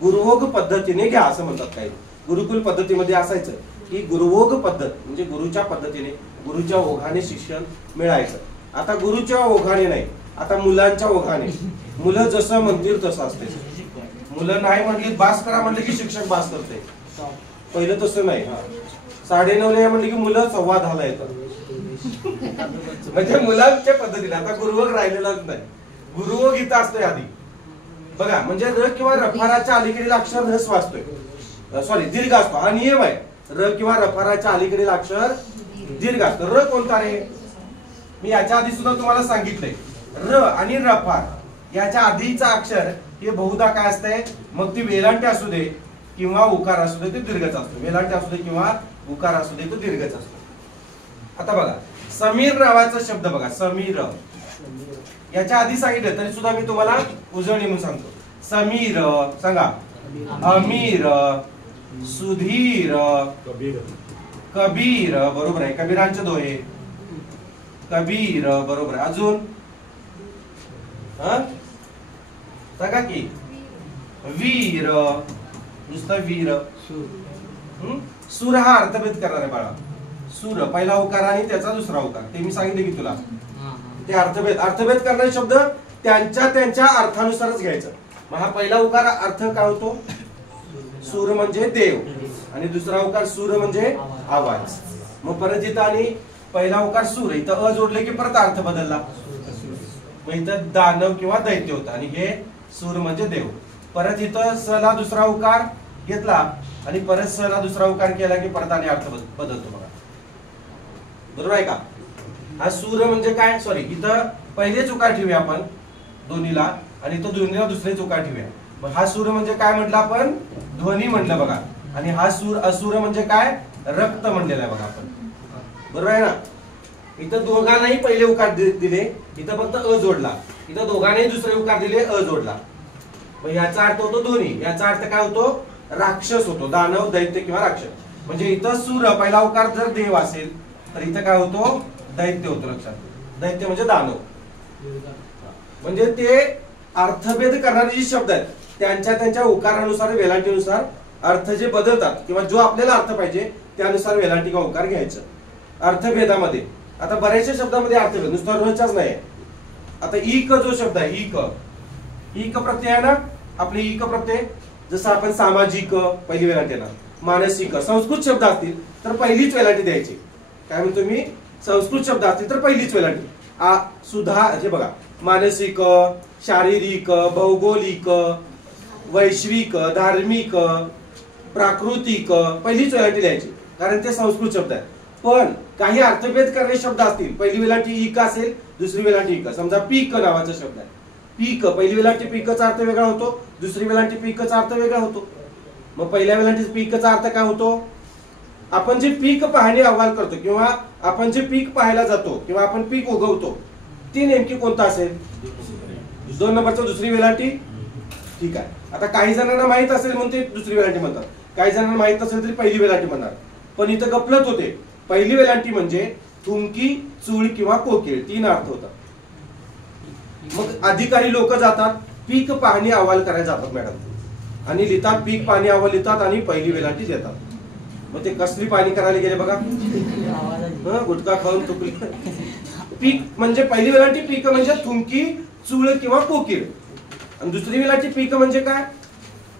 गुरुओग पद्धतीने घ्या असं म्हणतात काही. गुरुकुल पद्धतीमध्ये असायचं की गुरुओग पद्धत म्हणजे गुरुच्या पद्धतीने गुरुच्या ओघाने शिक्षण मिळायचं. आता गुरुच्या ओघाने नाही, आता मुलांच्या ओघाने. मुलं जसं म्हणतील तसं असते. मुलं नाही म्हणली बास करा म्हणले की शिक्षक बास करते. पहिलं तसं नाही. 9:30 म्हणले की मुलं 10:15 येतात. म्हणजे मुलांच्या पद्धतीने. आता गुरुओग राहिलेलाच नाही. गुरुओग इथं असतोय आधी बघा. म्हणजे र किंवा रफाराच्या अलीकडील अक्षर ऱ्हस्व असतोय, सॉरी दीर्घ असतो. हा नियम आहे. र किंवा रफाराच्या अलीकडील अक्षर दीर्घ असतो. र कोणता रे, मी याच्या आधी सुद्धा तुम्हाला सांगितलंय. र आणि रफार याच्या आधीचा अक्षर हे बहुधा काय असतंय, मग ती वेलांटी असू दे किंवा उकार असू दे, ते दीर्घच असतो. वेलांटी असू दे किंवा उकार असू दे, तो दीर्घच असतो. आता बघा समीर नावाचा शब्द बघा. समीर याच्या आधी सांगितलं तरी सुद्धा मी तुम्हाला उजळणी म्हणून सांगतो. समीर सांगा. अमीर, सुधीर, कबीर बरोबर आहे. कबीरांचे दोहे. कबीर बरोबर आहे. अजून सांगा की वीर, नुसतं वीर. सूर हा अर्थभेद करणार आहे बाळा. सूर पहिला उकार आणि त्याचा दुसरा उकार, ते मी सांगितले की तुला. ते अर्थभेद करणारे शब्द त्यांच्या अर्थानुसारच घ्यायचं. मग हा पहिला उकार अर्थ काय होतो, सूर म्हणजे देव, आणि दुसरा उकार सूर म्हणजे आवाज. मग परत इथं आणि पहिला उकार सूर, इथं अ जोडले की परत अर्थ बदलला. मग इथं दानव किंवा दैत्य होता आणि हे सूर म्हणजे देव. परत इथं स ला दुसरा उकार घेतला आणि परत स ला दुसरा उकार केला की परत आणि अर्थ बदलतो बघा. बरोबर आहे का. हा सूर म्हणजे काय, सॉरी इथं पहिलेच उकार ठेवूया आपण दोन्हीला, आणि इथं दोन्हीला दुसरेच उकार ठेवूया. मग हा सूर म्हणजे काय म्हटलं आपण, ध्वनी म्हटलं बघा. आणि हा सूर असुर म्हणजे काय, रक्त म्हणलेला आहे बघा आपण. बरोबर आहे ना. इथं दोघांनाही पहिले उकार दिले, इथं फक्त अ जोडला. इथं दोघांनाही दुसरे उकार दिले, अ जोडला. मग याचा अर्थ होतो दोन्ही. याचा अर्थ काय होतो, राक्षस होतो. दानव, दैत्य किंवा राक्षस. म्हणजे इथं सूर पहिला उकार जर देव असेल तर इथं काय होतो, दैत्य होतो. लक्षात. दैत्य म्हणजे दानव. म्हणजे ते अर्थभेद करणारे जे शब्द आहेत त्यांच्या उकारानुसार वेलांटीनुसार अर्थ जे बदलतात किंवा जो आपल्याला अर्थ पाहिजे त्यानुसार वेलांटी किंवा उकार घ्यायचं अर्थभेदामध्ये. आता बऱ्याचशा शब्दामध्ये अर्थभेद नुसता रचाच नाही. आता इक जो शब्द आहे, इक प्रत्यय आहे ना, आपले इक प्रत्यय. जसं आपण सामाजिक पहिली वेलांटी येणार, मानसिक. संस्कृत शब्द असतील तर पहिलीच वेलांटी द्यायची. काय म्हणतो मी, संस्कृत शब्द असतील तर पहिलीच वेलांटी. सुद्धा हे बघा, मानसिक, शारीरिक, भौगोलिक, वैश्विक, धार्मिक, प्राकृतिक पहिलीच वेलांटी द्यायची, कारण ते संस्कृत शब्द आहेत. पण काही अर्थभेद करणारे शब्द असतील, पहिली वेलांटी इक असेल, दुसरी वेलांटी इक. समजा पीक नावाचा शब्द आहे, पीक पहिली वेलांटी पीकचा अर्थ वेगळा होतो, दुसरी वेलांटी पीकचा अर्थ वेगळा होतो. मग पहिल्या वेलांटी पीकचा अर्थ काय होतो, आपण जे पीक पाहणी अहवाल करतो किंवा आपण जे पीक पाहायला जातो किंवा आपण पीक उगवतो ती नेमकी कोणता असेल, 2 नंबरचा दुसरी वेलांटी. ठीक आहे. आता काही जणांना माहित असेल म्हणून ते दुसरी वेलांटी म्हणतात, काही जणांना माहित असेल तरी पहिली वेलांटी म्हणणार. पण इथं गफलत होते. पहिली वेलांटी म्हणजे थुंकी, चूळ किंवा कोकिळ 3 अर्थ होतात. मग अधिकारी लोक जातात, पीक पाहणी अहवाल करायला जातात मॅडम, आणि लिहितात पीक पाहणी अहवाल लिहितात आणि पहिली वेलांटी देतात. मग ते कसली पाहणी करायला गेले बघा, गुटखा खाऊन तुकली पीक म्हणजे पहिली वेलांटी पीक म्हणजे थुंकी, चूळ किंवा कोकीळ, आणि दुसरी वेलांटी पीक म्हणजे काय,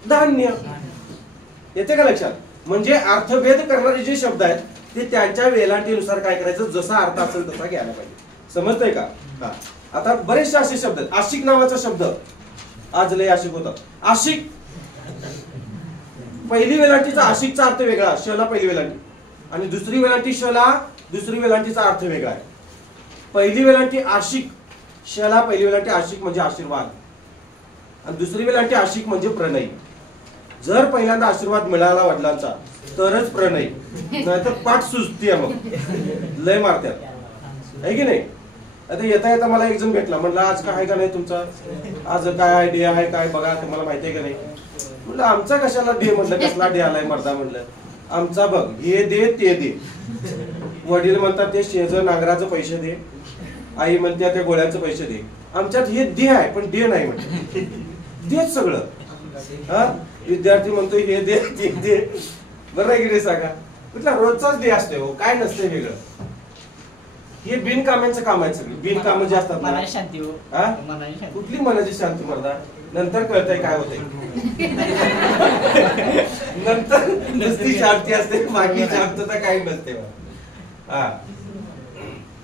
धान्य. येते का लक्षात? म्हणजे अर्थभेद करणारे जे शब्द आहेत ते त्यांच्या वेलांटीनुसार काय करायचं, जसा अर्थ असेल तसा घ्यायला पाहिजे. समजतंय का? हा. आता बरेचसे असे शब्द आहेत. आशिक नावाचा शब्द, आज लय आशिक होता. आशिक पहिली वेलांटीचा आशिकचा अर्थ वेगळा, शला पहिली वेलांटी, आणि दुसरी वेलांटी शला दुसरी वेलांटीचा अर्थ वेगळा आहे. पहिली वेलांटी आशिक, शला पहिली वेलांटी आशिक म्हणजे आशीर्वाद, आणि दुसरी वेलांटी आशिक म्हणजे प्रणय. जर पहिल्यांदा आशीर्वाद मिळाला वडिलांचा तरच प्रणय, नाहीतर पाठ सुचते मग लय मारत्यात, आहे की नाही? आता येता येता मला एक जण भेटला, म्हणला आज काय आहे का नाही तुमचा, आज काय आयडिया आहे काय बघा, तुम्हाला माहिती आहे का नाही. म्हणलं आमचा कशाला डे, म्हणलं कसला डे आलाय मर्दा, म्हणलं आमचा बघ हे दे ते दे. वडील म्हणतात ते शेज नांगराचं पैसे दे, आई म्हणते त्या गोळ्याचं पैसे दे. आमच्यात हे दे आहे पण डे नाही म्हणते, देच सगळं. हा, विद्यार्थी म्हणतोय हे दे ते दे, बरं आहे की नाही सांगा? कुठला रोजचाच डे असते हो, काय नसते वेगळं. हे बिनकामांचं काम आहे सगळी, बिनकाम जे असतात ना. शांती हो, कुठली मनाची शांती मर्दा, नंतर कळतंय काय होतंय. नंतर नुसती शांती असते, बाकी शांतता काही नसते. हा,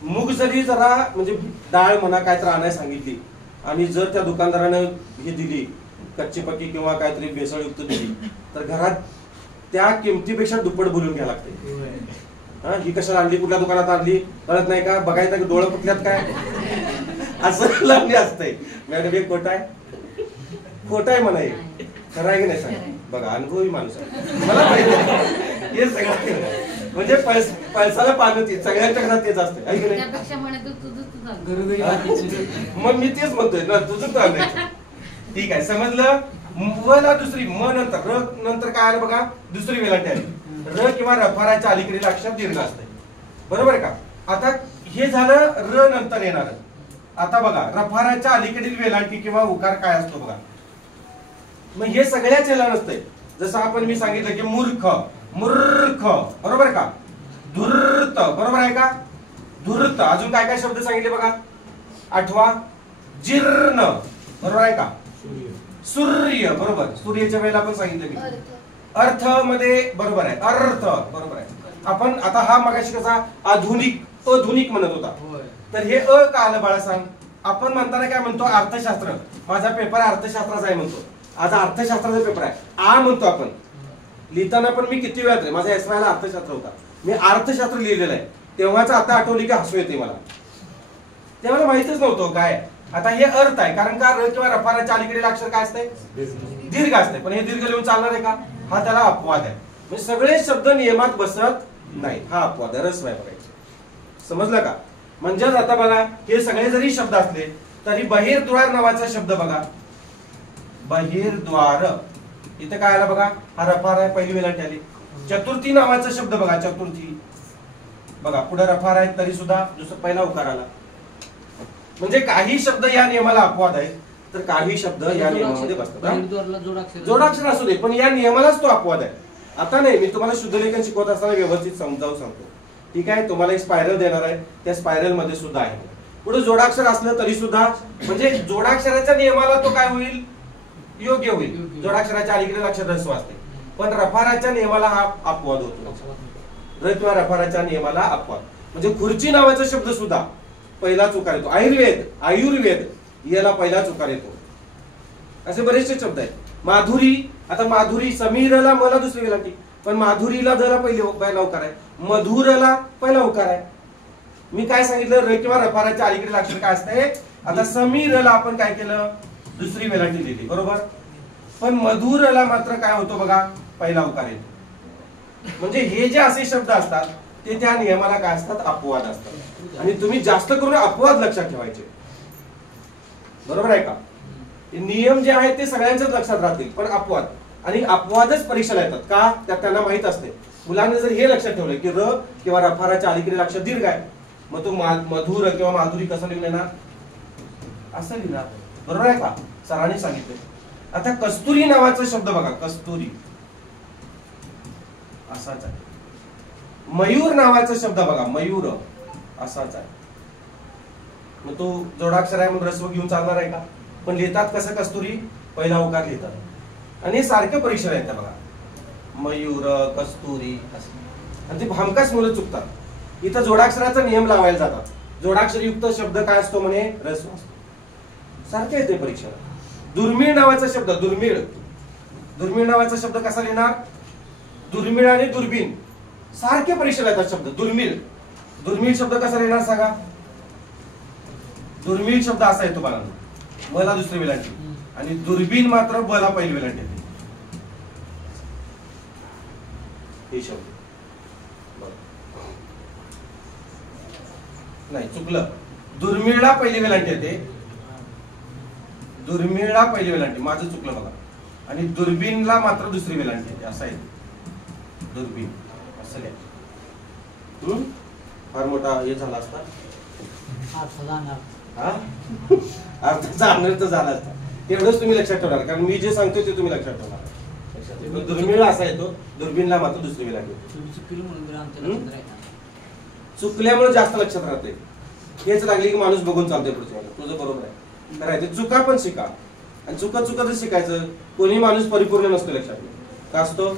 मूग जरी जरा म्हणजे डाळ म्हणा काय तर आणायला सांगितली, आणि जर त्या दुकानदारानं हे दिली कच्ची पक्की किंवा काहीतरी भेसळयुक्त दिली, तर घरात त्या किमतीपेक्षा दुप्पट बोलून घ्यायला लागते. हा, ही कशाला आणली, कुठल्या दुकानात आणली कळत नाही का, बघायचं की डोळं फुटल्यात काय, असं लागले असतंय. मॅडम हे खोट आहे, खोट आहे म्हणाय, खरं आहे की नाही सांगा? बघा, अनुभवी माणूस आहे, मला माहिती आहे हे सगळं. म्हणजे पैसाला पाणी सगळ्यांच्या घरात तेच असते, आहे की नाही? मग मी तेच म्हणतोय ना, तुझं तर ठीक आहे, समजलं. वला दुसरी म नंतर र नंतर काय आलं बघा, दुसरी वेलांटी आली. र किंवा रफाराच्या अलीकडील अक्षर दीर्घ असते, बरोबर का? आता हे झालं र नंतर येणार. आता बघा रफाराच्या अलीकडील वेलांटी किंवा उकार काय असतो बघा. मग हे सगळ्याच याला नसतंय. जसं आपण मी सांगितलं की मूर्ख, मूर्ख, बरोबर का? धूर्त, बरोबर आहे का? धूर्त. अजून काय काय शब्द सांगितले बघा, आठवा. जीर्ण, बरोबर आहे का? सूर्य, बरोबर. सूर्याच्या वेळेला आपण सांगितलं की अर्थ मध्ये, बरोबर आहे. अर्थ, बरोबर आहे. आपण आता हा मगाशी कसा आधुनिक अधुनिक म्हणत होता, तर हे अ का आलं बाळा सांग? आपण म्हणताना काय म्हणतो, अर्थशास्त्र. माझा पेपर अर्थशास्त्राचा आहे म्हणतो, आज अर्थशास्त्राचा पेपर आहे, आ म्हणतो आपण. लिहिताना पण मी किती वेळा, माझा एसवायला अर्थशास्त्र होता, मी अर्थशास्त्र लिहिलेलं आहे. तेव्हाच आता आठवली की हसू येते मला, तेव्हा माहितच नव्हतं काय. आता हे अर्थ आहे, कारण का र किंवा रफाराच्या अलीकडील अक्षर काय असते, दीर्घ असते. पण हे दीर्घ लिहून चालणार आहे का? हा त्याला अपवाद आहे. म्हणजे सगळे शब्द नियमात बसत नाही, हा अपवाद आहे. रस्व आहे बघायचं, समजलं का? म्हणजे आता बघा, हे सगळे जरी शब्द असले तरी बहिर्द्वार नावाचा शब्द बघा, बहिर्द्वार, इथे काय आला बघा, हा रफार आहे, पहिली वेलांटी आली. चतुर्थी नावाचा शब्द बघा, चतुर्थी बघा, पुढे रफार आहे तरी सुद्धा दुसरा पहिला उकार आला. म्हणजे काही शब्द या नियमाला अपवाद आहेत, तर काही शब्द या नियमामध्ये बसतात. जोडाक्षर असू दे, पण या नियमालाच तो अपवाद आहे. आता नाही, मी तुम्हाला शुद्धलेखन शिकवत असताना व्यवस्थित समजावून सांगतो, ठीक आहे? तुम्हाला एक स्पायरल देणार आहे, त्या स्पायरल मध्ये सुद्धा आहे. पुढे जोडाक्षर असलं तरी सुद्धा, म्हणजे जोडाक्षराच्या नियमाला तो काय होईल, योग्य होईल. जोडाक्षराच्या अलीकडे अक्षर ह्रस्व असते, पण रफाराच्या नियमाला हा अपवाद होतो. र किंवा रफाराच्या नियमाला अपवाद. म्हणजे खुर्ची नावाचा शब्द सुद्धा पहिलाच उकार येतो. आयुर्वेद, आयुर्वेद याला पहिलाच उकार येतो. असे बरेचसे शब्द आहेत. माधुरी, आता माधुरी, समीरला मला दुसरी वेलांटी, पण माधुरीला जरा पहिला उकार आहे, मधुरला पहिला उकार आहे. मी काय सांगितलं, र किंवा रफाराच्या अलीकडे अक्षर काय असते. आता समीरला आपण काय केलं, दुसरी वेलांटी लिहिली, बरोबर. पण मधुरला मात्र काय होतो बघा, पहिला उकार येतो. म्हणजे हे जे असे शब्द असतात ते त्या नियमाला काय असतात, अपवाद असतात. आणि तुम्ही जास्त करून अपवाद लक्षात ठेवायचे, बरोबर आहे का? नियम जे आहेत ते सगळ्यांच्याच लक्षात राहतील, पण अपवाद, आणि अपवादच परीक्षेला येतात का, त्यात त्यांना माहित असते. मुलांनी जर हे लक्षात ठेवलं की र किंवा रफाराच्या अलीकडे अक्षर दीर्घ आहे, मग तो मधुर किंवा माधुरी कसं लिहिणार, असं लिहिणार, बरोबर आहे का? सरांनी सांगितले. आता कस्तुरी नावाचा शब्द बघा, कस्तुरी असाच आहे. मयूर नावाचा शब्द बघा, मयूर असाच आहे. मग तो जोडाक्षर आहे म्हणून रस्व घेऊन चालणार आहे का? पण लिहितात कसं कस्तुरी, पहिला उकार लिहितात आणि सारखे परीक्षा आहेत त्या बघा, मयूर कस्तुरी असं, आणि ते हमखास मुलं चुकतात. इथं जोडाक्षराचा नियम लावायला जातात. जोडाक्षर युक्त शब्द काय असतो म्हणे, रस्व असतो. सारखे येते परीक्षेला. दुर्मिळ नावाचा शब्द, दुर्मिळ, दुर्मिळ नावाचा शब्द कसा लिहिणार? दुर्मिळ आणि दुर्बीण सारखे परीक्षेला येतात शब्द. दुर्मिळ, दुर्मिळ शब्द कसा लिहिणार सांगा? दुर्मिळ शब्द असा येतो मला, मला दुसरी वेलांटी, आणि दुर्बीण मात्र बला पहिली वेलांटी येते. हे शब्द नाही, चुकलं. दुर्मिळला पहिली वेलांटी येते, दुर्मिळला पहिली वेलांटी, माझं चुकलं बघा. आणि दुर्बीणला मात्र दुसरी वेलांटी येते, असं आहे. दुर्बीण असं काय फार मोठा हे झाला असता, अर्थाचा अनर्थ झाला असता. तेवढंच तुम्ही लक्षात ठेवणार, कारण मी जे सांगतोय ते तुम्ही लक्षात ठेवणार. दुर्मिळला असा येतो, दुर्बीणला मात्र दुसरी वेलांटी येते. चुकल्यामुळे जास्त लक्षात राहते. हेच लागली की माणूस बघून चालतोय पुढच्या वेळेला. तुझं बरोबर आहे, करायचं. चुका पण शिका, आणि चुकत चुकतच शिकायचं. कोणी माणूस परिपूर्ण नसतो, लक्षात का असतो?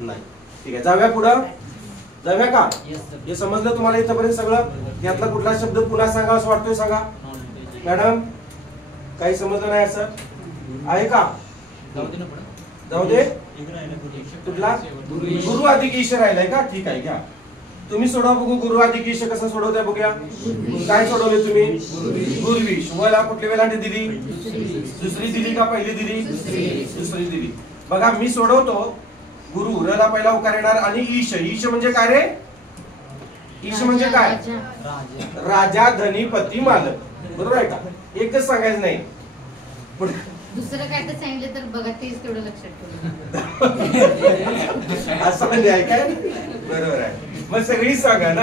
नाही. ठीक आहे, जाऊया पुढं. जाऊया का? हे समजलं तुम्हाला इथपर्यंत सगळं? यातला कुठला शब्द पुन्हा सांगा असं वाटतोय? सांगा मॅडम, काही समजलं नाही असं आहे का? जाऊ दे. कुठला? गुरु अधिक ईश राहिलाय का? ठीक आहे, घ्या तुम्ही सोडवा बघू. गुरु अधिक ईश कसं सोडवताय बघूया. काय सोडवले तुम्ही? गुरुविश. वला कुठली वेलांटी दिली? दुसरी दिली का पहिली दिली? दुसरी दिली. बघा मी सोडवतो. गुरु रला पहिला उकार येणार, आणि ईश. ईश म्हणजे काय रे? ईश म्हणजे काय? राजा, धनी, पती, मालक. बरोबर आहे का? एकच सांगायचं नाही. दुसरं काय तर सांगितलं तर बघा, तेच तेवढं लक्षात ठेवा. असं म्हणजे आहे काय? बरोबर आहे. मग सगळी सांगा ना.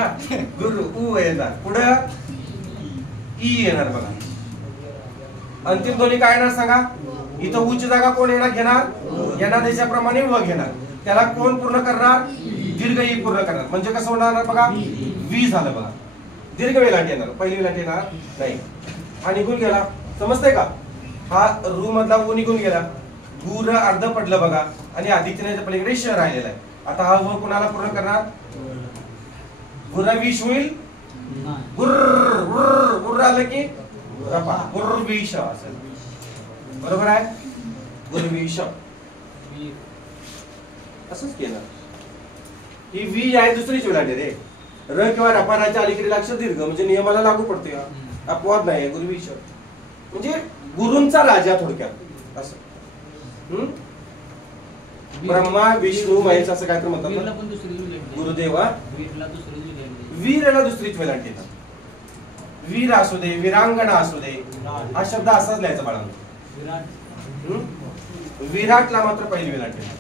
गुरु उ येणार, पुढं ई येणार बघा. अंतिम दोन्ही काय येणार सांगा? इथं उची जागा कोण येणार घेणार? यनादेशाप्रमाणे व घेणार. त्याला कोण पूर्ण करणार? दीर्घ ई पूर्ण करणार. म्हणजे कसं होणार बघा? वी झालं बघा. दीर्घ वेलांटी येणार, पहिली वेलांटी येणार नाही. हा निघून गेला, समजतंय का? हा रू मधला ऊ निघून गेला. गुर अर्ध पडलं बघा, आणि आदित्यने पलीकडे श राहिलेला आहे. आता हा व कुणाला पूर्ण करणार? गुरविश होईल. गुर्र गुर्र गुर्र आलं की गुर्रविश असेल. बरोबर आहे? गुरविश असंच केलं. ही वी आहे दुसरीच वेलांटी रे. र किंवा रपाराच्या अलीकडे अक्षर दीर्घ म्हणजे नियमाला लागू पडते. अपवाद नाही. गुरुविश म्हणजे गुरूंचा राजा थोडक्यात असं. ब्रह्मा विष्णू महेश असं काय तर म्हणतात. गुरुदेवा वीरला दुसरीच वेलांटी येतात. वीर असू दे, वीरांगणा असू दे, हा शब्द असाच लिहायचा बाळांनो. विराटला मात्र पहिली वेलांटी येतात.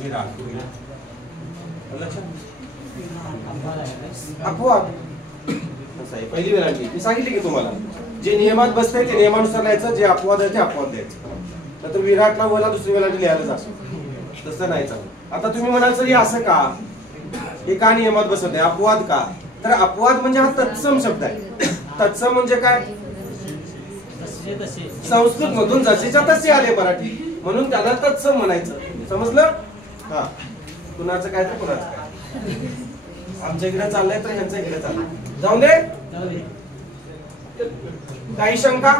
विराट अपवाद पहिली वेलांटी मी सांगितली की तुम्हाला. जे नियमात बसतंय ते नियमानुसार लिहायचं, जे अपवाद आहे ते अपवाद द्यायचं. तर विराटला वला दुसरी वेलांटी लिहायलाच असं, तसं नाही चालत. आता तुम्ही म्हणाल सर हे असं का? हे का नियमात बसत आहे? अपवाद का? तर अपवाद म्हणजे हा तत्सम शब्द आहे. तत्सम म्हणजे काय? संस्कृत मधून जसेच्या तसे आले मराठी, म्हणून त्याला तत्सम म्हणायचं. समजलं? हा. कुणाचं काय तर कुणाचं काय. आमच्या इकडे चाललंय तर ह्यांच्या इकडे चाललंय. जाऊन दे. काही शंका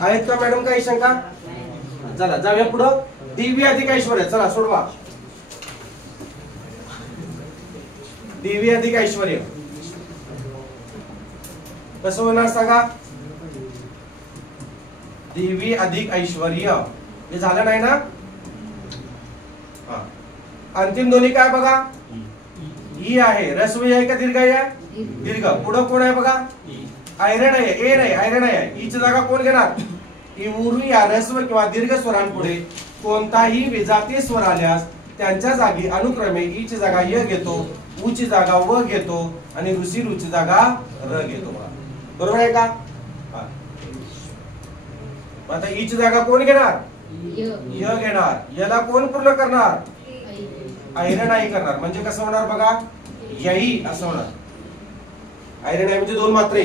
आहेत का मॅडम? काही शंका? चला जाऊया पुढं. दिव्य अधिक ऐश्वर्य. चला सोडवा. दिव्य अधिक ऐश्वर्य कसं होणार सांगा? दिव्य अधिक ऐश्वर्य हे झालं नाही ना? अंतिम दोन्ही काय बघा? ई आहे. रस्वी आहे का दीर्घ आहे? दीर्घ. पुढं कोण आहे बघा? आयरन आहे. ए नाही, आयरन आहे. ईची जागा कोण घेणार? उरू या रस्व किंवा दीर्घ स्वरांपुढे कोणताही विजातीय स्वर आल्यास त्यांच्या जागी अनुक्रमे ईची जागा य घेतो, ऊची जागा व घेतो, आणि ऋषी रुची जागा र घेतो. बरोबर आहे का? आता ईची जागा कोण घेणार? य घेणार. याला कोण पूर्ण करणार? आयरन आई करणार. म्हणजे कसं होणार बघा? यई असं होणार. आयरन आहे म्हणजे 2 मात्रे.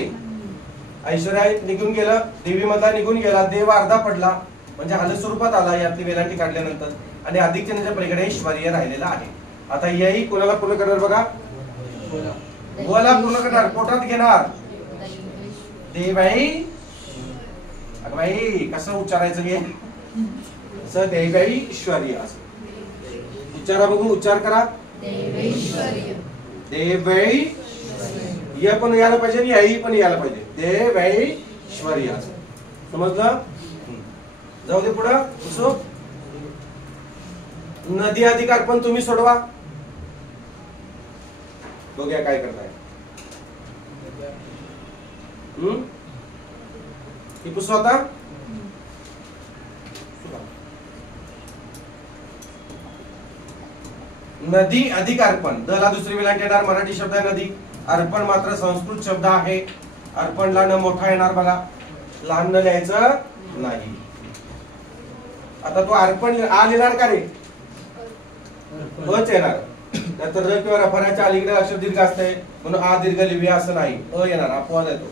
ऐश्वर्या निघून गेलं, देवी मधला निघून गेला, देव अर्धा पडला म्हणजे हाल स्वरूपात आला यातली वेलांटी काढल्यानंतर, आणि अधिक चिन्हाच्या पलीकडे ऐश्वर्य राहिलेला आहे. आता यही कोणाला पूर्ण करणार बघा, गोला पूर्ण करणार, पोटात घेणार. देवाई, अगं बाई कसं उच्चारायचं हे, असं देवैश्वर्य असं उच्चारा, बघू उच्चार करा. देवै, य पण यायला पाहिजे आणि याही पण यायला पाहिजे. देवैश्वर्य असं समजलं. जाऊ दे पुढं. सो नदी अधिकार पण तुम्ही सोडवा, बघूया काय करताय. ही पुसू आता. नदी अधिक अर्पण, दला दुसरी वेलांटी येणार. मराठी शब्द आहे नदी, अर्पण मात्र संस्कृत शब्द आहे. अर्पणला न मोठा येणार बघा, लहान न लिहायचं नाही. आता तो अर्पण आ लिहिणार का रे, अच येणार. नंतर र किंवा रफाऱ्याच्या अलीकडे अक्षर दीर्घ असते म्हणून आ दीर्घ लिहूया असं नाही, अ येणार, अपवाद येतो.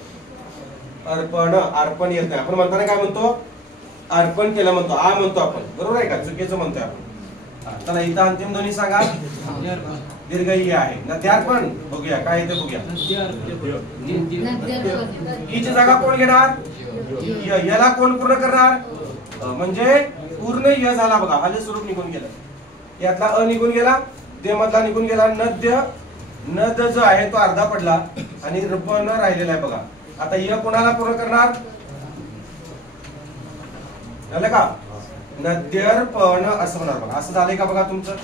अर्पण, अर्पण येत नाही. आपण म्हणताना काय म्हणतो, अर्पण केलं म्हणतो, आ म्हणतो आपण, बरोबर आहे का, चुकीचं म्हणतोय आपण. चला इथं अंतिम ध्वनी सांगा. दीर्घ ई आहे. नद्यार्पण बघूया काय येते, बघूया. ईची जागा कोण घेणार, याला कोण पूर्ण करणार, म्हणजे पूर्ण य झाला बघा, हाले स्वरूप निघून गेलं, यातला अ निघून गेला, दे मधला निघून गेला. नद्य, नद जो आहे तो अर्धा पडला आणि रपण राहिलेला आहे बघा. आता य कोणाला पूर्ण करणार, झालं का, नद्यर्पण असं होणार बघा. असं झालंय का बघा तुमचं.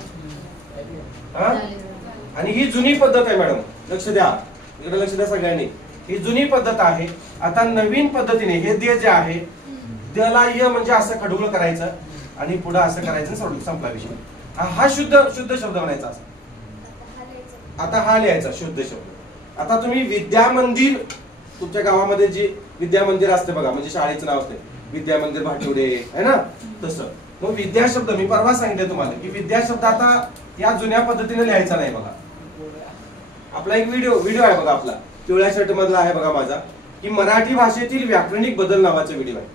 आणि ही जुनी पद्धत आहे मॅडम, लक्ष द्या, इकडे लक्ष द्या सगळ्यांनी. ही जुनी पद्धत आहे. आता नवीन पद्धतीने हे दे जे आहे, दला य म्हणजे असं खडूळ करायचं आणि पुढे असं करायचं, संपला विषय. हा शुद्ध शब्द म्हणायचा असं. आता हा लिहायचा शुद्ध शब्द. आता तुम्ही विद्या मंदिर, तुमच्या गावामध्ये जे विद्या मंदिर असते बघा, म्हणजे शाळेचं नाव असते विद्या मंदिर भाटवडे आहे ना, तसं. मग विद्या शब्द मी परवा सांगितले तुम्हाला की विद्या शब्द आता या जुन्या पद्धतीने लिहायचा नाही बघा. आपला एक व्हिडिओ आहे बघा, आपला पिवळ्या शर्ट मधला आहे बघा माझा, की मराठी भाषेतील व्याकरणिक बदल नावाचा व्हिडिओ आहे.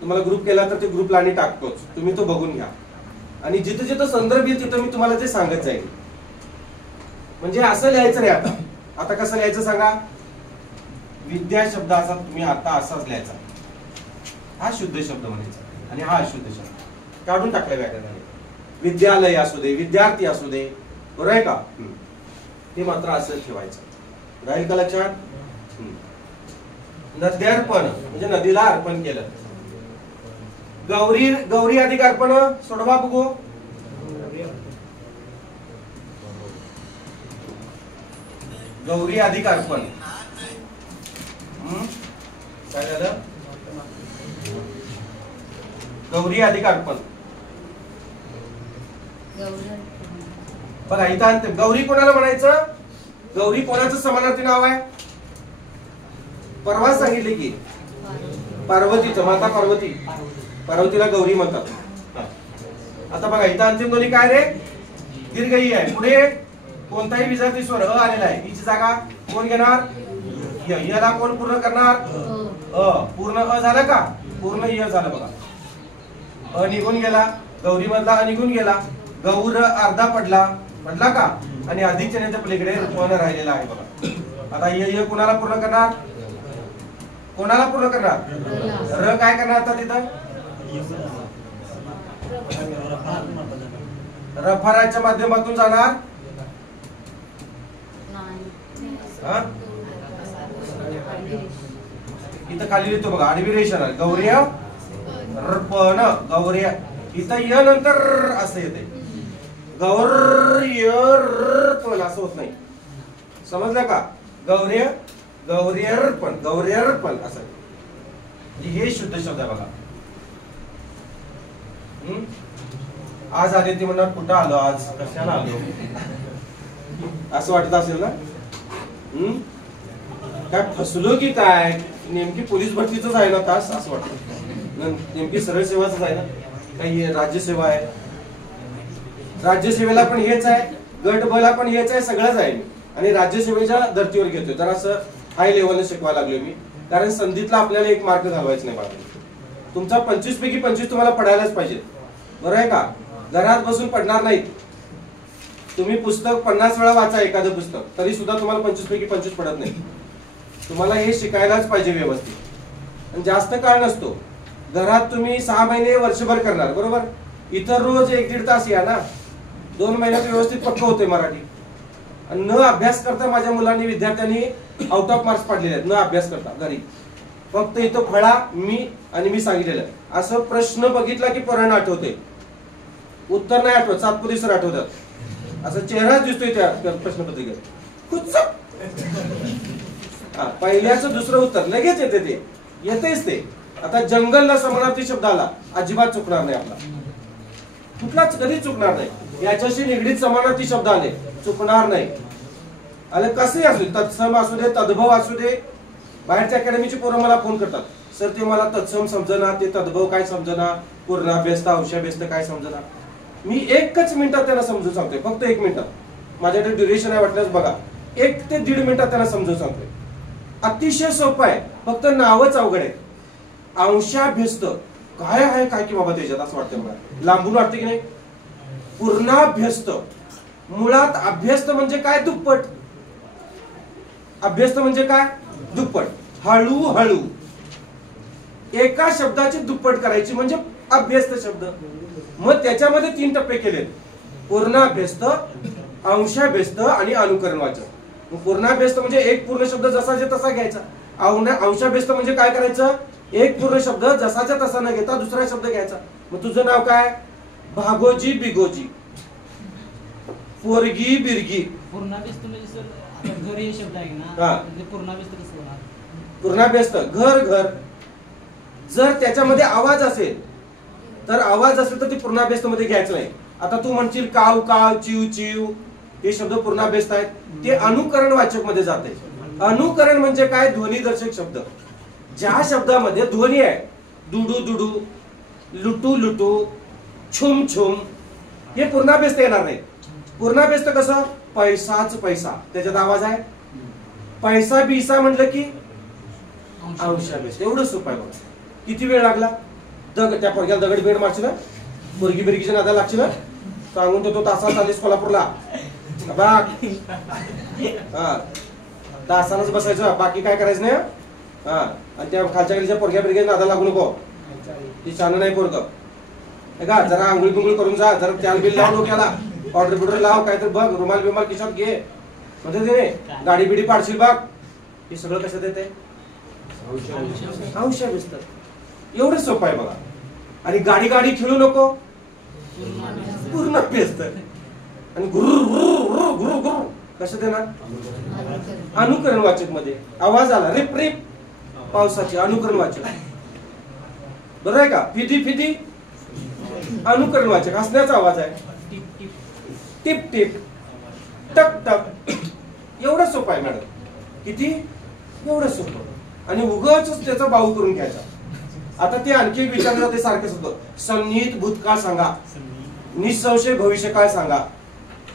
तुम्हाला ग्रुप केला तर ते ग्रुपला आणि टाकतोच, तुम्ही तो बघून घ्या. आणि जिथं जिथं संदर्भ येईल तिथं मी तुम्हाला ते सांगत जाईल. म्हणजे असं लिहायचं नाही. आता कसं लिहायचं सांगा, विद्या शब्द असा तुम्ही आता असाच लिहायचा, हा शुद्ध शब्द म्हणायचा आणि हा अशुद्ध शब्द काढून टाकला व्याकरणाने. विद्यालय असू दे, विद्यार्थी असू दे, बरोबर आहे का, ते मात्र असं ठेवायचं. राहील का लक्षात. नद्यार्पण म्हणजे नदीला अर्पण केलं. गौरी अधिक अर्पण सोडवा बघू. गौरी अधिक अर्पण काय झालं, गौरी अधिक अर्पण बघा इथं अंतिम. गौरी कोणाला म्हणायचं, गौरी कोणाचं समानार्थी नाव आहे, परवा सांगितले की पार्वतीचं, माता पार्वती, पार्वतीला गौरी म्हणतात. आता बघा इथं अंतिम ध्वनी काय रे, दीर्घ ई आहे. पुढे कोणताही विजाती स्वर अ आलेला आहे, ईची जागा कोण घेणार, याला कोण पूर्ण करणार, अ. पूर्ण अ झालं का, पूर्ण य झालं बघा. अ निघून गेला, गौरी मधला अ निघून गेला, गौर अर्धा पडला का, आणि अधिक चिन्हाच्या पलीकडे ऋतुवन राहिलेला आहे बघा. आता य कोणाला पूर्ण करणार, कोणाला पूर्ण करणार, र काय करणार आता तिथं, रफाराच्या माध्यमातून जाणार. इथं खाली लिहितो बघा, आडवी रेष येणार, गौर्य पण, गौर्य इथं य नंतर असं येते, गौर्य पण असं होत नाही, समजलं का. गौर्य, गौर्यर्पण, गौर्यर्पण असं, हे शुद्ध शब्द आहे बघा. आज आले ती म्हणणार कुठं आलो, आज कशाला आलो, असं वाटत असेल ना. काय फसलो की काय, नेमकी पोलीस भरतीच आहे ना तास, असं वाटतं. नेमकी सरळ सेवाच आहे ना, काही राज्यसेवा आहे, राज्यसेवेला पण हेच आहे, गट बला पण हेच आहे, सगळंच आहे. आणि राज्यसेवेच्या धर्तीवर घेतोय तर असं हाय लेवलने शिकवायला लागलोय मी, कारण संधीतला आपल्याला एक मार्क घालवायचा नाही बाळा. तुमचा 25 पैकी 25 तुम्हाला पडायलाच पाहिजे, बरोबर आहे का? घरात बसून पडणार नाहीत. तुम्ही पुस्तक 50 वेळा वाचा एखादं पुस्तक, तरी सुद्धा तुम्हाला 25 पैकी 25 पडत नाही. तुम्हाला हे शिकायलाच पाहिजे व्यवस्थित. आणि जास्त काळ नसतो. घरात तुम्ही 6 महिने वर्षभर करणार, बरोबर? इतर रोज 1-1.5 तास या ना, 2 महिन्यात व्यवस्थित पक्क होते मराठी. आणि न अभ्यास करता माझ्या मुलांनी, विद्यार्थ्यांनी आउट ऑफ मार्क्स पाडलेले आहेत, न अभ्यास करता घरी. फक्त इथं फळा मी सांगितलेलं असं प्रश्न बघितला की पुराण आठवते, उत्तर नाही आठवत, सातपुते सर आठवतात. असं चेहराच दिसतोय त्या प्रश्नपत्रिकेत. पहिल्याचं दुसरं उत्तर लगेच येते, ते येतेच ते. आता जंगलला समानार्थी शब्द आला, अजिबात चुकणार नाही आपला, कुठलाच कधीच चुकणार नाही. याच्याशी निगडीत समानार्थी शब्द आले, चुकणार नाही. आले कसे असू दे, तत्सम असू दे, तद्भव असू दे. बाहेरच्या अकॅडमीची पोरं मला फोन करतात, सर ते मला तत्सम समजना, ते तद्भव काय समजना, पूर्णाभ्यस्त अंशाभ्यस्त काय समजना. मी 1 मिनिटात त्यांना समजून सांगतोय, फक्त 1 मिनिटात. माझ्याकडे ड्युरेशन आहे वाटल्यास बघा, 1 ते 1.5 मिनिटात त्यांना समजून सांगतोय. अतिशय सोपं आहे, फक्त नावच अवघड आहे. अंशाभ्यस्त काय आहे काय की बाबा त्याच्यात, असं वाटतं मला, लांबून वाटतं की नाही. पूर्णाभ्यस्त, मुळात अभ्यस्त म्हणजे काय, दुप्पट. अभ्यस्त म्हणजे काय, दुप्पट. हळूहळू एका शब्दाची दुप्पट करायची म्हणजे अभ्यस्त शब्द. मग त्याच्यामध्ये 3 टप्पे केलेत, पूर्णाभ्यस्त, अंशाभ्यस्त आणि अनुकरण वाचक. पूर्णाभ्यस्त म्हणजे एक पूर्ण शब्द जसाच्या तसा घ्यायचा. अंशाभ्यस्त म्हणजे काय करायचं, एक पूर्ण शब्द जसाच्या तसा न घेता दुसरा शब्द घ्यायचा. मग तुझं नाव काय, भागोजी बिगोजी, पोरगी बिरगी. पूर्णाभ्यस्त म्हणजे सर आता घर हे शब्द आहे ना, म्हणजे पूर्णाभ्यस्त कसं होणार? पूर्णाभ्यस्त घर. जर त्याच्यामध्ये आवाज असेल तर ते पूर्णाभ्यस्त मध्ये घ्यायचं नाही. आता तू म्हणशील काव काव, चिव चिव, हे शब्द पूर्णाभ्यस्त आहेत, ते अनुकरण वाचक मध्ये जाते. अनुकरण म्हणजे काय, ध्वनिदर्शक शब्द. ज्या शब्दामध्ये ध्वनी आहे, दुडू दुडू, लुटू लुटू, छुम छुम, हे पूर्णाभ्यस्त येणार नाही. पूर्णाभ्यस्त कसं, पैसाच पैसा, त्याच्यात आवाज आहे. पैसा बिसा म्हटलं की अंशाभ्यस्त. एवढं सोपं आहे बघा. किती वेळ लागला, त्या पोरग्याला दगड बेड मारची ना, पोरगी बिरगीच्या नादाला लागची ना, सांगून तो तासाला चालीस कोल्हापूरला बाग. तासालाच बसायचं, बाकी काय करायचं नाही. आणि त्या खालच्या गलीच्या पोरग्या बिरग्याच्या नादाला लागू नको, ती छान नाही पोरग. का जरा आंघोळी बिंगोळी करून जा, जरा त्याल बिल लाव डोक्याला, ऑर्डर बिर्डर लाव, काहीतरी बघ, रुमाल बिमाल खिशात घे, म्हणजे गाडी बिडी पाडशील बघ. हे सगळं कशात येते, अंशाभ्यस्त. एवढं सोपं आहे बघा. आणि गाडी गाडी खेळू नको, पूर्णाभ्यस्त. आणि गुरु कशात येणार, अनुकरण वाचक मध्ये. आवाज आला, रिप रिप पावसाची, अनुकरण वाचक, बरोबर आहे का. फिदी फिदी, अनुकरण वाचक, हसण्याचा आवाज आहे. टिप टिप, टक टक. एवढं सोपं आहे मॅडम. किती, एवढं सोपं. आणि उगाच त्याचा बाऊ करून घ्यायचा. आता ते आणखी एक विचारलं जाते सारखं होतं, संनिहित भूतकाळ सांगा, निसंशय भविष्यकाळ सांगा.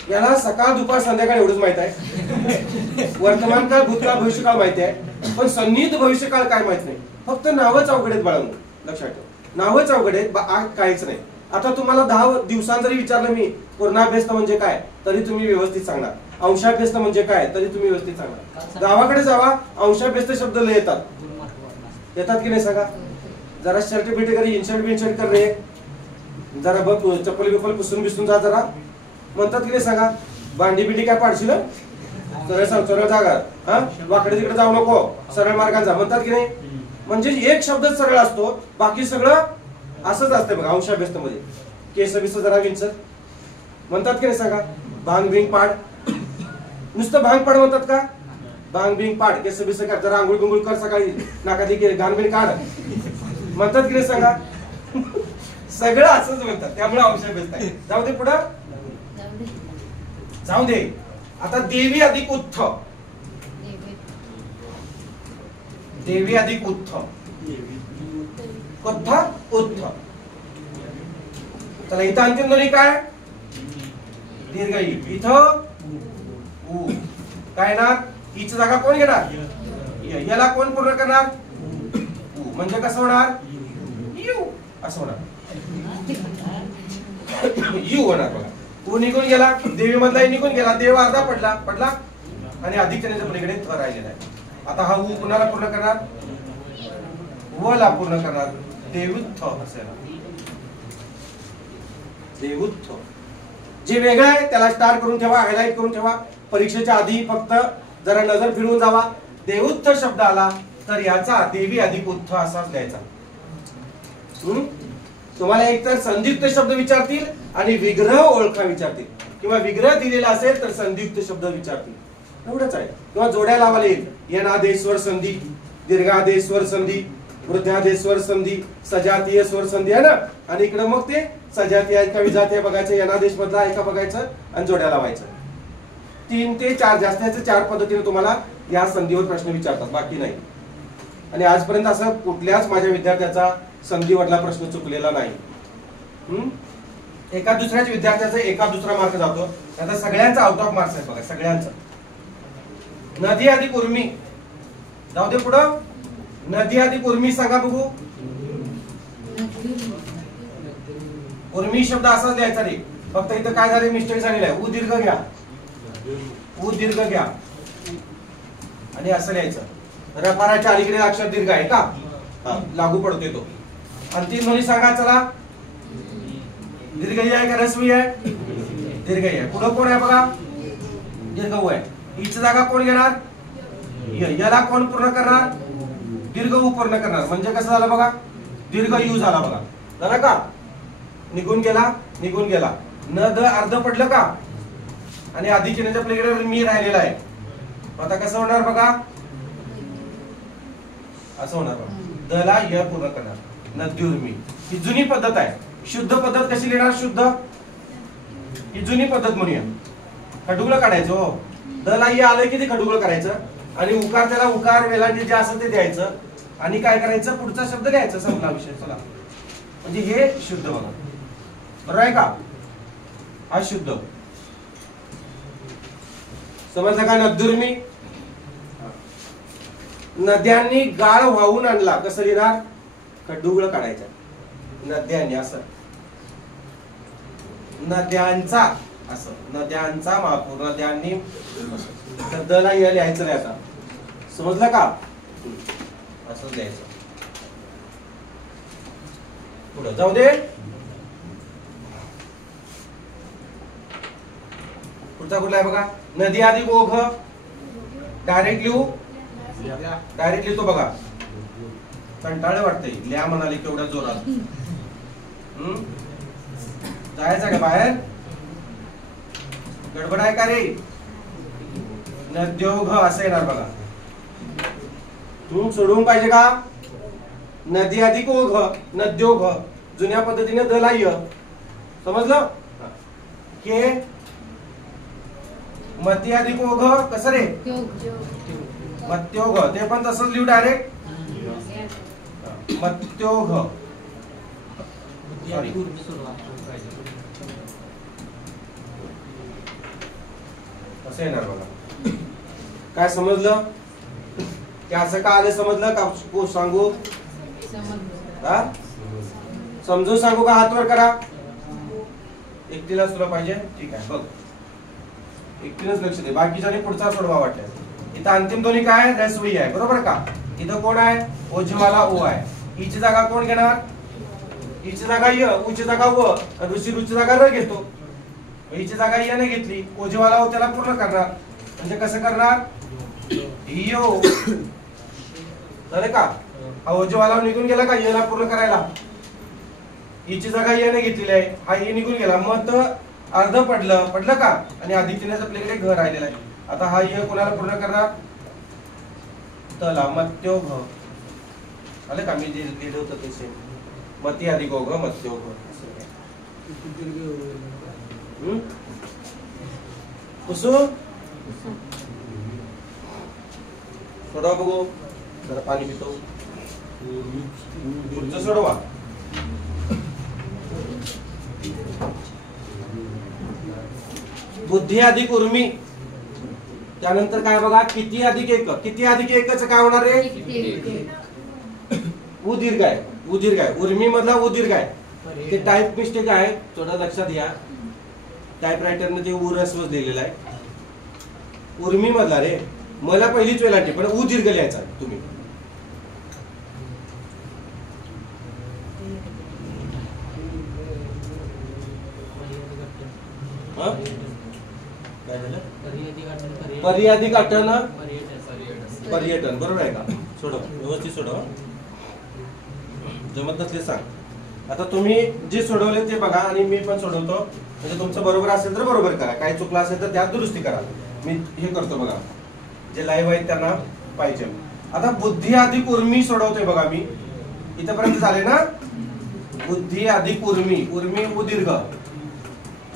याला सकाळ दुपार संध्याकाळ एवढंच माहित आहे. वर्तमान काळ, भूतकाळ, भविष्यकाळ माहिती आहे, पण संनिहित भविष्यकाळ काय माहित नाही. फक्त नावच अवघड आहेत बाळांनो, लक्षात ठेवा, नावच अवघड आहेत, काहीच नाही. आता तुम्हाला 10 दिवसांत जरी विचारलं मी पूर्णाभ्यस्त म्हणजे काय, तरी तुम्ही व्यवस्थित सांगणार. अंशाभ्यस्त म्हणजे काय, तरी तुम्ही व्यवस्थित सांगणार. गावाकडे जावा, अंशाभ्यस्त शब्द लय येतात की नाही सांगा. जरा शर्ट बिर्ट कर, इनशर्ट बिनशर्ट कर रे, जरा बघ चप्पल बिप्पल पुसून बिसून जा जरा, म्हणतात की नाही सांगा. भांडी बिंडी काय पाडशील, सरळ जागा, हा वाकडे तिकडे जाऊ नको, सरळ मार्गांचा, म्हणतात की नाही. म्हणजे एक शब्दच सरळ असतो, बाकी सगळं असंच असतं बघा अंशाभ्यस्त मध्ये. केस बिस जरा विंचर, म्हणतात की नाही सांगा. भांग बिंग पाड, नुसतं भांग पाड म्हणतात का, भांग बिंग पाड, केस बिस कर, जरा आंघोळ बिंगोळ कर, सकाळी नाकादी घाण बिन काढ, म्हणतात की नाही सांगा. सगळं असंच म्हणतात, त्यामुळे अंशाभ्यस्त आहे. जाऊ दे पुढं, जाऊ दे. आता देवी अधिक उत्थ, देवी अधिक उत्थ, कथा उत्थ. चला इथं अंतिम ध्वनी काय, दीर्घ ई. इथं ऊ काय ना, ईची जागा कोण घेणार, याला कोण पूर्ण करणार? उ. म्हणजे कसं होणार? यू असं होणार. यू होणार बघा. उ निघून गेला, देवी मधला निघून गेला, देव अर्धा पडला आणि अधिकच्या पलीकडे थ राहिलेला आहे. आता हा उ कुणाला पूर्ण करणार? व ला पूर्ण करणार. देवुत्थ असेल. देवुत्थ जे वेगळं आहे त्याला स्टार करून ठेवा, हायलाइट करून ठेवा. परीक्षेच्या आधी फक्त जरा नजर फिरवून जावा. देवुत्थ शब्द आला तर याचा देवी अधिक उत्थ असाच द्यायचा. तुम्हाला एकतर संधियुक्त शब्द विचारतील आणि विग्रह ओळखा विचारतील, किंवा विग्रह दिलेला असेल तर संधियुक्त शब्द विचारतील. एवढंच आहे. किंवा जोड्या लावायला येईल. यनादेश स्वर संधी, दीर्घादेश स्वर संधी, वृद्धादेश स्वर संधी, सजातीय स्वर संधी आहे ना. आणि इकडे मग ते सजातीय का विजातीय बघायचं, यनादेश मधला आहे का बघायचं आणि जोड्या लावायचं. 3 ते 4 जास्तीत 4 पद्धतीने तुम्हाला या संधीवर प्रश्न विचारतात, बाकी नाही. आणि आजपर्यंत असं कुठल्याच माझ्या विद्यार्थ्याचा संधीवरला प्रश्न चुकलेला नाही. एका दुसऱ्याच विद्यार्थ्याचा एका दुसरा मार्क जातो. आता सगळ्यांचा आउट ऑफ मार्क्स आहे बघा, सगळ्यांचा. नदी अधिक उर्मी, जाऊ दे पुढं. नदी अधिक उर्मी सांगा बघू. उर्मी शब्द असाच द्यायचा रे, फक्त इथं काय झाले, मिस्टेक झालेला आहे. उ दीर्घ घ्या, उ दीर्घ घ्या आणि असं लिहायचं. रफाराच्या अलीकडे अक्षर दीर्घ आहे का, लागू पडतोय तो. अंतिम ध्वनी सांगा चला. दीर्घ आहे का रस्वी आहे? दीर्घ आहे. पुढं कोण आहे बघा, दीर्घ उ आहे. ईची जागा कोण घेणार? याला कोण पूर्ण करणार? दीर्घ उ पूर्ण करणार. म्हणजे कसं झालं बघा, दीर्घ यू झाला बघा. झाला का? निघून गेला, निघून गेला. न द अर्ध पडलं का, आणि आधी चिन्हाच्या पलीकडे मी राहिलेला आहे. आता कसं होणार बघा, असं होणार बघा. द ला य पूर्ण करणार. नद्युर्मी ही जुनी पद्धत आहे. शुद्ध पद्धत कशी लिहिणार? शुद्ध ही जुनी पद्धत म्हणूया. खडुगळ काढायचं हो. द ला य आलं की ते खडुगळ करायचं आणि उकार त्याला उकार वेलांटी जे असेल ते द्यायचं आणि काय करायचं, पुढचा शब्द लिहायचा. संपला विषय. चला, म्हणजे हे शुद्ध बघा. बरोबर आहे का? हा शुद्ध. समजलं का? नद्युर्मी, नद्यांनी गाळ वाहून आणला. कसं लिहिणार? खडुगळ काढायचा. नद्यांनी असं, नद्यांचा असं, नद्यांचा महापूर, नद्यांनी. तर द ला य लिहायचं नाही. आता समजलं का? असं लिहायचं. पुढं जाऊ दे. पुढचा कुठला आहे बघा. नदी अधिक ओघ. डायरेक्ट लिहू, डायरेक्ट लिहितो बघा. कंटाळे वाटतंय. लिहा म्हणाले केवढ्या जोरात. जायचं का बाहेर? गडबड आहे का रे? नद्योघ असं येणार बघा. सोडवून पाहिजे का? नदी अधिक ओघ, नद्योघ. जुन्या पद्धतीने द ला य. समजलं? के मती अधिक ओघ. कसं रे? मत्योघ. ते पण तसंच लिहू डायरेक्ट. मत्योघ. सॉरी, असं येणार बघा. काय समजलं? की असं का आलं? समजलं का? सांगू? समजून सांगू का? हात वर करा. एकटीलाच तुला पाहिजे? ठीक आहे बघ, एकटीलाच लक्ष दे. बाकीच्याने पुढचा सोडवा वाटलं. इथं अंतिम ध्वनी काय? रस्वी आहे. बरोबर का? इथं कोण आहे? ओझवाला ओ आहे. ईची जागा कोण घेणार? ईची जागा य, उची जागा व, ऋषी रुची जागा र घेतो. ईची जागा य ने घेतली, ओझवाला ओ त्याला पूर्ण करणार. म्हणजे कसं करणार? यो. झालं का? हा ओझवाला निघून गेला का य ला पूर्ण करायला? ईची जागा य ने घेतलेली आहे. हा य निघून गेला, मग अर्ध पडलं का, आणि आदित्यनेच आपल्याकडे घर राहिलेलं आहे. आता हा य कोणाला पूर्ण करणार? तला. मत्योघ. आलं का? मी जे लिहिलं होतं ते सेम. मती अधिक ओघ, मत्योघ. कुसू सोडवा बघू. जरा पाणी पितो. पुढचं सोडवा. बुद्धी अधिक उर्मी. त्यानंतर काय बघा, किती अधिक एक. किती अधिक एकच काय होणार रे? उ दीर्घ आहे. उ दीर्घ आहे. उर्मी मधला उ दीर्घ आहे. ते टाईप मिस्टेक आहे, थोडं लक्षात घ्या. टाईप रायटरने ते उ रस्व लिहिलेला आहे. उर्मी मधला रे, मला पहिलीच वेलांटी पण उ दीर्घ लिहायचा तुम्ही. काय झालं? पर्यादिक आठवण पर्यटन, बरोबर आहे का? सोडव, व्यवस्थित सोडव. जमत नसले सांग. आता तुम्ही जे सोडवले ते बघा आणि मी पण सोडवतो. म्हणजे तुमचं बरोबर असेल तर बरोबर करा, काही चुकलं असेल तर त्यात दुरुस्ती करा. मी हे करतो बघा, जे लाईव्ह आहेत त्यांना पाहिजे. आता बुद्धी अधिक उर्मी सोडवतोय बघा मी. इथपर्यंत झाले ना? बुद्धी अधिक उर्मी. उर्मी उ दीर्घ.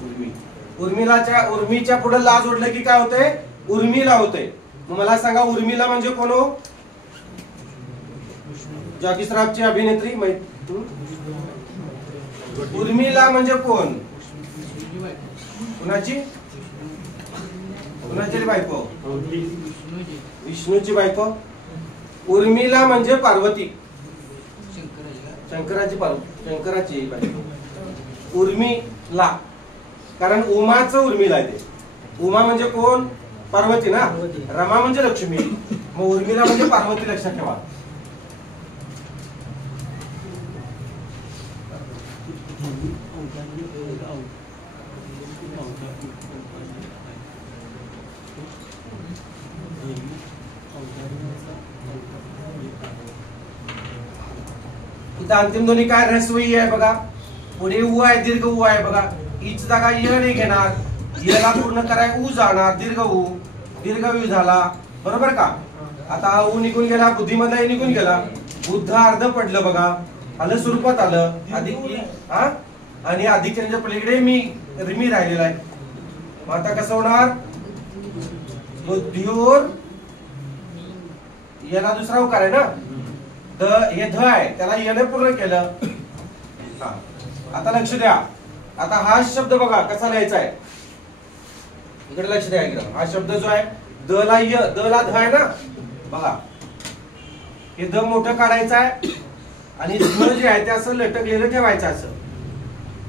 उर्मी. उर्मीच्या पुढे ला जोडलं की काय होतंय? उर्मिला होते. मला सांगा, उर्मिला म्हणजे कोण हो? जॉकी श्रॉफची अभिनेत्री. उर्मिला म्हणजे कोण? कुणाची? कुणाची बायको? विष्णूची बायको. उर्मिला म्हणजे पार्वती, शंकराची बायको. उर्मिला, कारण उमाचं उर्मिला आहे ते. उमा म्हणजे कोण? पार्वती ना. रमा म्हणजे लक्ष्मी, मग उर्मिला म्हणजे पार्वती, लक्षात ठेवा. इथं अंतिम ध्वनी काय? ऱ्हस्व ई आहे बघा. पुढे उ आहे, दीर्घ उ आहे बघा. ईच जागा य नाही घेणार, यला पूर्ण कराय उ जाणार, दीर्घ उ, दीर्घ उ झाला, बरोबर का? आता उ निघून गेला, बुद्धीमधला निघून गेला. बुद्ध अर्ध पडलं बघा, आलं स्वरूपात आलं अधिक ई. हा, आणि अधिकच्या पलीकडे मी राहिलेला आहे. मग आता कसं होणार? बुद्धीवर याला दुसरा उकार आहे ना, हे ध आहे, त्याला याने पूर्ण केलं. आता लक्ष द्या. आता हा शब्द बघा कसा लिहायचा आहे, इकडे लक्ष द्या. इकडे हा शब्द जो आहे, द ला य, द ला ध आहे ना बघा. हे द मोठं काढायचं आहे आणि ध जे आहे ते असं लटकलेलं ठेवायचं असं,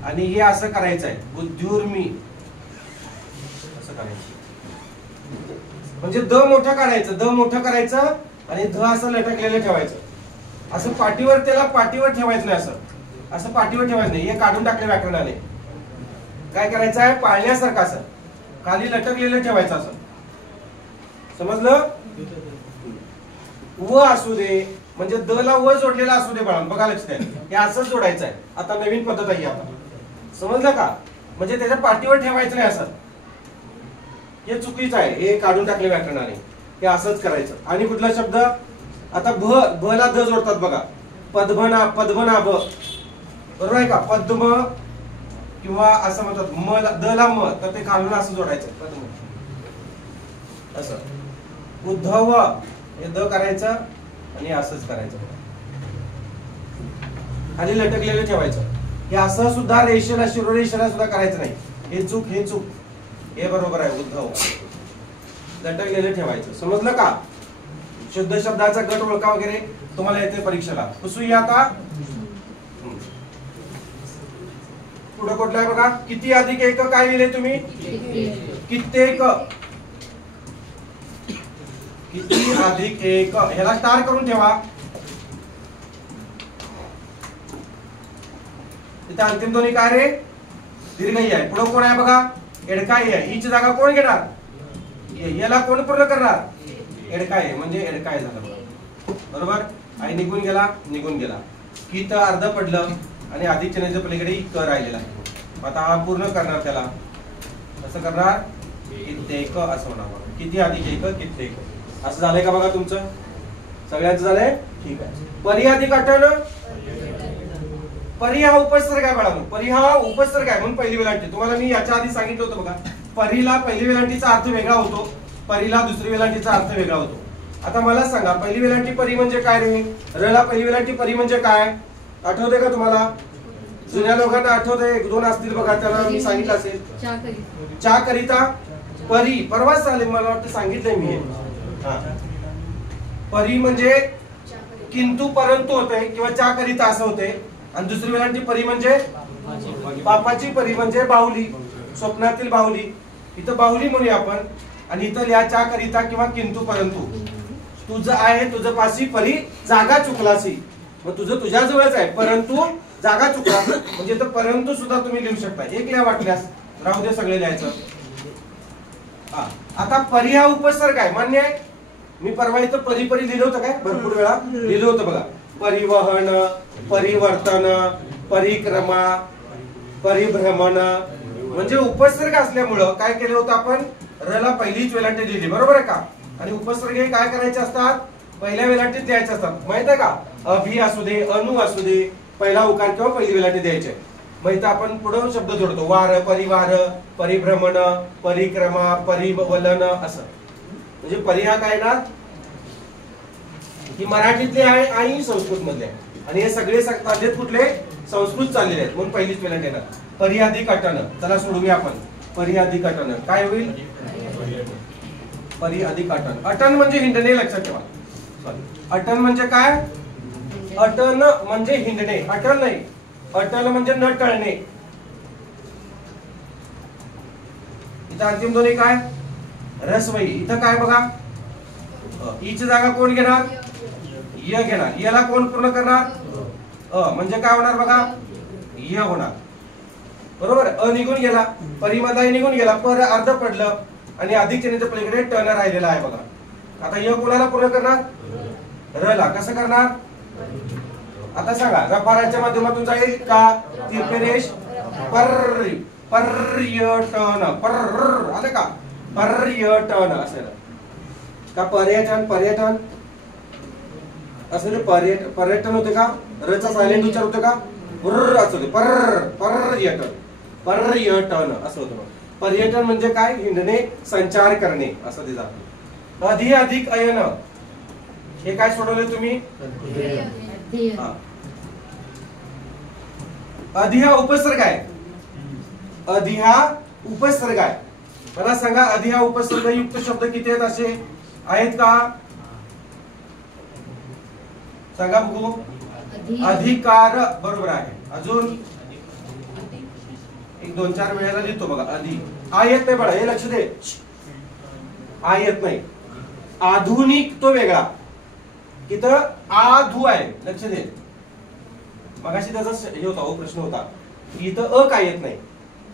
आणि हे असं करायचं आहे. बुद्धिउर्मी असं करायचं, म्हणजे द मोठं काढायचं, द मोठं करायचं आणि ध असं लटकलेलं ठेवायचं. असं पाठीवर, त्याला पाठीवर ठेवायचं नाही, असं पाठीवर ठेवायचं नाही. हे काढून टाकले व्याकरणाने. काय करायचं आहे? पाळण्यासारखं असं खाली लटकलेलं ठेवायचं असं, समजलं? व असू दे, म्हणजे द ला व जोडलेला असू दे बाळांनो, बघा लक्ष द्या. हे असंच जोडायचं आहे. आता नवीन पद्धत आहे आता, समजलं का? म्हणजे त्याच्या पाठीवर ठेवायचं नाही असं, हे चुकीचं आहे. हे काढून टाकले व्याकरणाने. हे असंच करायचं. आणि कुठला शब्द? आता भ ला ध जोडतात बघा. पद्मनाभ, बरोबर आहे का? पद्म किंवा असं म्हणतात म, द ला म, तर ते घालून असं जोडायचं पद्म असं. उद्धव, हे द करायचं आणि असंच करायचं, खाली लटकलेलं ठेवायचं. हे असं सुद्धा रेषेला, शिरोरेषेला सुद्धा करायचं नाही. हे चूक, हे चूक. हे बरोबर आहे. उद्धव लटकलेलं ठेवायचं, समजलं का? शुद्ध शब्दाचा गट ओळखा वगैरे तुम्हाला येते परीक्षेला. पुसूया आता. पुढे कुठला आहे बघा? किती अधिक एक काय लिहिले तुम्ही? कित्येक. किती अधिक एक, ह्याला स्टार करून ठेवा. इथे अंतिम ध्वनी काय रे? दीर्घई आहे. पुढे कोण आहे बघा? एडकाई आहे. हीची जागा कोण घेणार? याला कोण पूर्ण करणार? एडकाई आहे, म्हणजे एडकाई झालं बघा, बरोबर? आई निघून गेला, निघून गेला. की तर अर्ध पडलं आणि अधिक चिन्हाच्या पलीकडे क राहिलेला आहे. आता हा पूर्ण करणार, त्याला कसं करणार? कित्येक असं होणार. किती अधिक एक, कित्येक. असं झालंय का बघा तुमचं? सगळ्यांचं झालंय? ठीक आहे. परी अधिक आठवलं? परी हा उपसर्ग आहे बाळांनो. परी हा उपसर्ग आहे म्हणून पहिली वेलांटी. तुम्हाला मी याच्या आधी सांगितलं होतं बघा, परीला पहिली वेलांटीचा अर्थ वेगळा होतो, परीला दुसरी वेलांटीचा अर्थ वेगळा होतो. आता मला सांगा, पहिली वेलांटी परी म्हणजे काय रे? र ला पहिली वेलांटी परी म्हणजे काय? आठवते का तुम्हाला? जुन्या लोकांना आठवतंय? एक दोन असतील बघा, त्यांना मी सांगितलं असेल. चा करिता परी, परवाच आले मला वाटतं, सांगितलंय मी. हा, परी म्हणजे किंतु परंतु होते किंवा च्या करिता असं होते. आणि दुसरी वेळांची परी म्हणजे बापाची परी म्हणजे बाहुली, स्वप्नातील बाहुली. इथं बाहुली म्हणूया आपण. आणि इथं या च्या करिता किंवा किंतु परंतु. तुझं आहे तुझं पाशी परी जागा चुकलासी, मग तुझं तुझ्या जवळच आहे परंतु जागा चुकला, म्हणजे इथं परंतु सुद्धा तुम्ही लिहू शकता. एक लिहा वाटल्यास, राहू दे सगळे लिहायचं. हा, आता परी हा उपसर्ग आहे, मान्य आहे. मी परवा इथं परी परी लिहिलं होतं काय, भरपूर वेळा लिहिलं होतं बघा. परिवहन, परिवर्तन, परिक्रमा, परिभ्रमण, म्हणजे उपसर्ग असल्यामुळं काय केलं होतं आपण, र ला पहिलीच वेलांटी लिहिली, बरोबर आहे का. आणि उपसर्ग हे काय करायचे असतात, पहिल्या वेलांटीत द्यायचे असतात, माहित आहे का. अभि असू दे, अनु असू दे, पहिला उकार किंवा पहिली वेलांटी द्यायचे. मग इथं आपण पुढे शब्द जोडतो, वार, परिवार, परिभ्रमण, परिक्रमा, परिवलन, असं. म्हणजे परी हा काय ना, ही मराठीतले आहे आणि संस्कृत मधले आहे. आणि हे सगळे चाललेत कुठले, संस्कृत चाललेले आहेत, म्हणून पहिलीच वेलांटी येणार. परी अधिक अटन, चला सोडूया आपण. परी अधिक अटन काय होईल, परी अधिक अटन. अटन म्हणजे हिंडणे, लक्षात ठेवा. अटन म्हणजे काय, अटन म्हणजे हिंडणे, अटल नाही. अटल म्हणजे न टळणे. इथं अंतिम दोन्ही काय, रसवई. इथं काय बघा, ईची जागा कोण घेणार, य घेणार. याला कोण पूर्ण करणार, म्हणजे काय होणार बघा, य होणार, बरोबर. अ निघून गेला, परिमदा निघून गेला, पर अर्ध पडलं आणि अधिक चिन्हाच्या पलीकडे टन राहिलेला आहे बघा. आता य कोणाला पूर्ण करणार, र ला. कसं करणार, आता सांगा, रफाराच्या माध्यमातून जाईल का, तिरपेरेश, पर्यटन, आले का, पर्यटन असेल का, पर्यटन, पर्यटन असेल, पर्यटन होते का, रचा सायलेंट उच्चार होते का, असं होते, पर्यटन, पर्यटन असं होतं. पर्यटन म्हणजे काय, हिंडणे, संचार करणे असं ते जातं. अधि अधिक अयन, हे काय सोडवले तुम्ही, अधि हा उपसर्ग आहे. अधि हा उपसर्ग आहे. मला सांगा, अधि हा उपसर्ग युक्त शब्द किती आहेत, असे आहेत का, सांगा बघू. अधिकार बरोबर आहे. अजून एक 2-4 वेळेला लिहितो बघा. अधि आ येत नाही बघा, हे लक्ष दे, आ येत नाही. आधुनिक तो वेगळा, इथं आधू आहे, लक्ष दे. मगाशी त्याचा हे होता, प्रश्न होता की इथं अ काय येत नाही.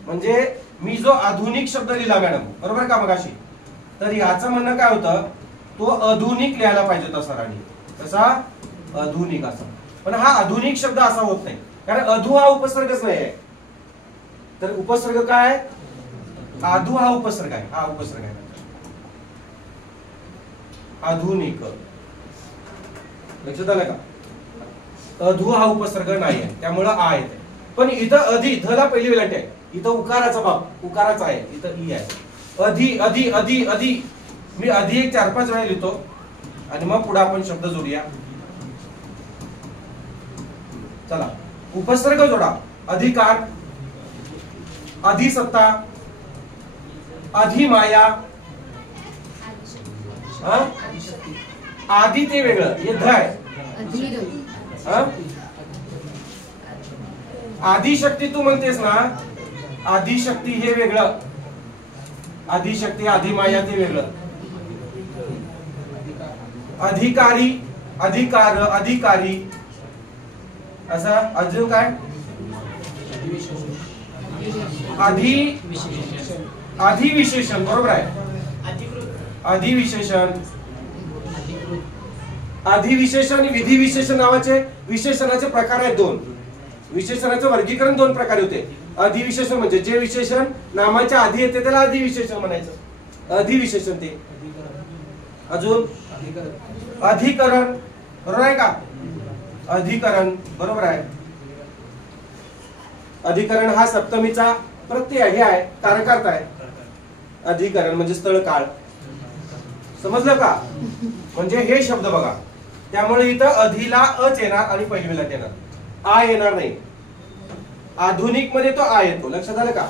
म्हणजे मी जो आधुनिक शब्द लिहिला मॅडम, बरोबर का मगाशी, तर याचं म्हणणं काय होतं, तो आधुनिक लिहायला पाहिजे होता सरांनी. कसा, आधुनिक असा. पण हा आधुनिक शब्द असा होत नाही, कारण अधू हा उपसर्गच नाही आहे. तर उपसर्ग काय, आधू हा उपसर्ग आहे, हा उपसर्ग आहे. आधुनिक, लक्षात आलं का. अधू हा उपसर्ग नाही आहे, त्यामुळं आ येते. पण इथं अधि, ध ला पहिली वेलांटी आहे. इथं उकाराचा बाप, उकाराचा आहे, इथं ई आहे. अधि अधि अधि अधि, मी अधि एक 4-5 वेळा लिहितो आणि मग पुढे आपण शब्द जोडूया. चला, उपसर्ग जोडा. अधिकार, अधिसत्ता, अधिमाया, आधी ते वेगळं, हे ध आहे. आदिशक्ती तू म्हणतेस ना, आदिशक्ती हे वेगळं, आदिशक्ती, अधिमाया ते वेगळं. अधिकारी, अधिकार, अधिकारी असं. अजून काय, अधिविशेषण, बरोबर आहे. अधिविशेषण, अधिविशेषण आणि विधिविशेषण नावाचे विशेषणाचे प्रकार आहेत 2. विशेषणाचे वर्गीकरण 2 प्रकारे होते. अधिविशेषण म्हणजे जे विशेषण नामाच्या आधी येते त्याला अधिविशेषण म्हणायचं, अधिविशेषण ते. अजून अधिकरण, बरोबर आहे का, अधिकरण बरोबर आहे. अधिकरण हा सप्तमीचा प्रत्यय हे आहे, कारकार्थ आहे. अधिकरण म्हणजे स्थळ काळ, समजलं का. म्हणजे हे शब्द बघा, त्यामुळे इथं अधिला अच येणार आणि पहिली वेलांटी येणार, आ येणार नाही. आधुनिक मध्ये तो आ येतो, लक्षात आलं का.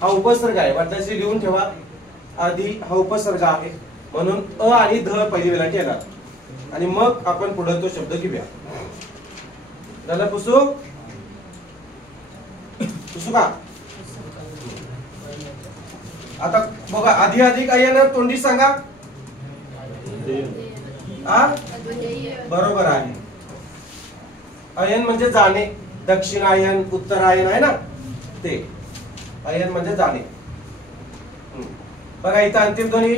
हा उपसर्ग आहे, वाटल्याशी लिहून ठेवा. आधी हा उपसर्ग आहे म्हणून अ आणि ध पहिली वेळेला येणार आणि मग आपण पुढे तो शब्द घेऊया. झालं पुसू पुसू का? आता बघा आधी अधिक अयन तोंडी सांगा. बरोबर आहे. अयन म्हणजे जाणे, दक्षिणायन उत्तरायन आहे ना ते. अयन म्हणजे जाणे. बघा इथं अंतिम ध्वनी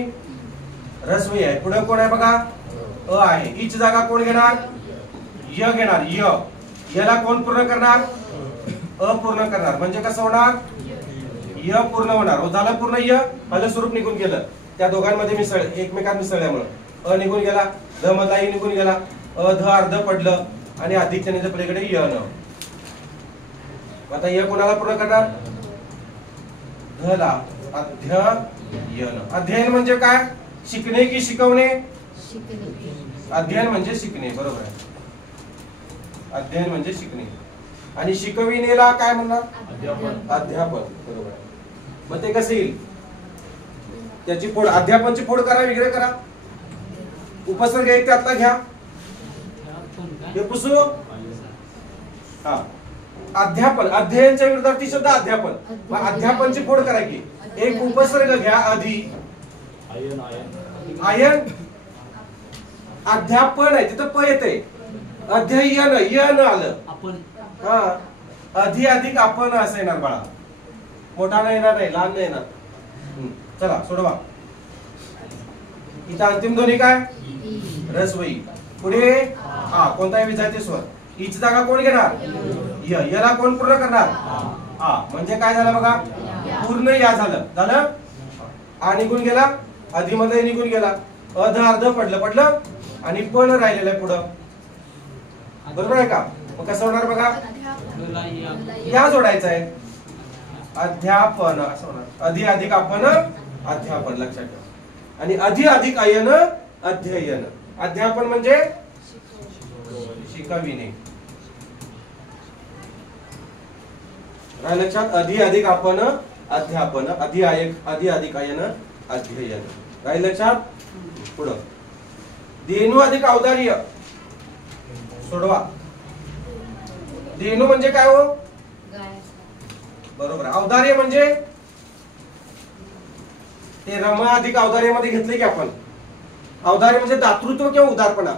रस्वी आहे. पुढे कोण आहे बघा? अ आहे. ईची जागा कोण घेणार? य घेणार. य याला कोण पूर्ण करणार? अ पूर्ण करणार. म्हणजे कसं होणार? य पूर्ण होणार. झालं पूर्ण. य हल स्वरूप निघून गेलं. त्या दोघांमध्ये मिसळ एकमेकांत मिसळल्यामुळे अ निघून गेला, ध मधला इ निघून गेला, अ ध अर्ध पडलं आणि अधिकच्या पलीकडे य न. आता य कोणाला पूर्ण करणार? ध ला. अध्ययन. अध्ययन म्हणजे काय? शिकणे की शिकवणे? अध्ययन म्हणजे शिकणे. बरोबर आहे. अध्ययन म्हणजे शिकणे. आणि शिकविणेला काय म्हणणार? अध्यापन. बरोबर आहे. मग ते कसं येईल? त्याची फोड अध्यापनची फोड करा, वेगळे करा. उपसर्ग एक त्यातला घ्या. हे पुसू. हा अध्यापन. अध्ययनच्या विरुद्धार्थी शब्द अध्यापन. मग अध्यापनची फोड करा की एक उपसर्ग घ्या आधी. आयन अध्यापन आहे तिथं प येते. अध्ययन य न आलं. हा अधि अधिक आपण असं येणार बाळा. मोठा नाही येणार, नाही लहान नाही येणार. चला सोडवा. इथं अंतिम ध्वनी काय? रस्वई. पुढे आ कोणताही विजाती स्वर. ईची जागा कोण घेणार? य. याला कोण पूर्ण करणार? आ. म्हणजे काय झालं बघा? पूर्ण या झालं. झालं. आ निघून गेला, आधी मध्ये निघून गेला, अध अर्ध पडलं आणि पण राहिलेलं आहे पुढं. बरोबर आहे का? मग कसं होणार बघा? या जोडायचं आहे. अध्यापन असं होणार. अधि अधिक आपण अध्यापन. लक्षात ठेवा. आणि अधि अधिक अयन अध्ययन. अध्यापन म्हणजे शिकविणे. राहिलं लक्षात? अधि अधिक आपण अध्यापन. अधि अधिक अयन अध्ययन. राहिलं लक्षात? पुढं धेनू अधिक औदार्य. सोडवा. धेनू म्हणजे काय हो? बरोबर. औदार्य म्हणजे ते रमा अधिक औदार्य मध्ये घेतले की आपण. औदार्य म्हणजे दातृत्व किंवा उदारपणा.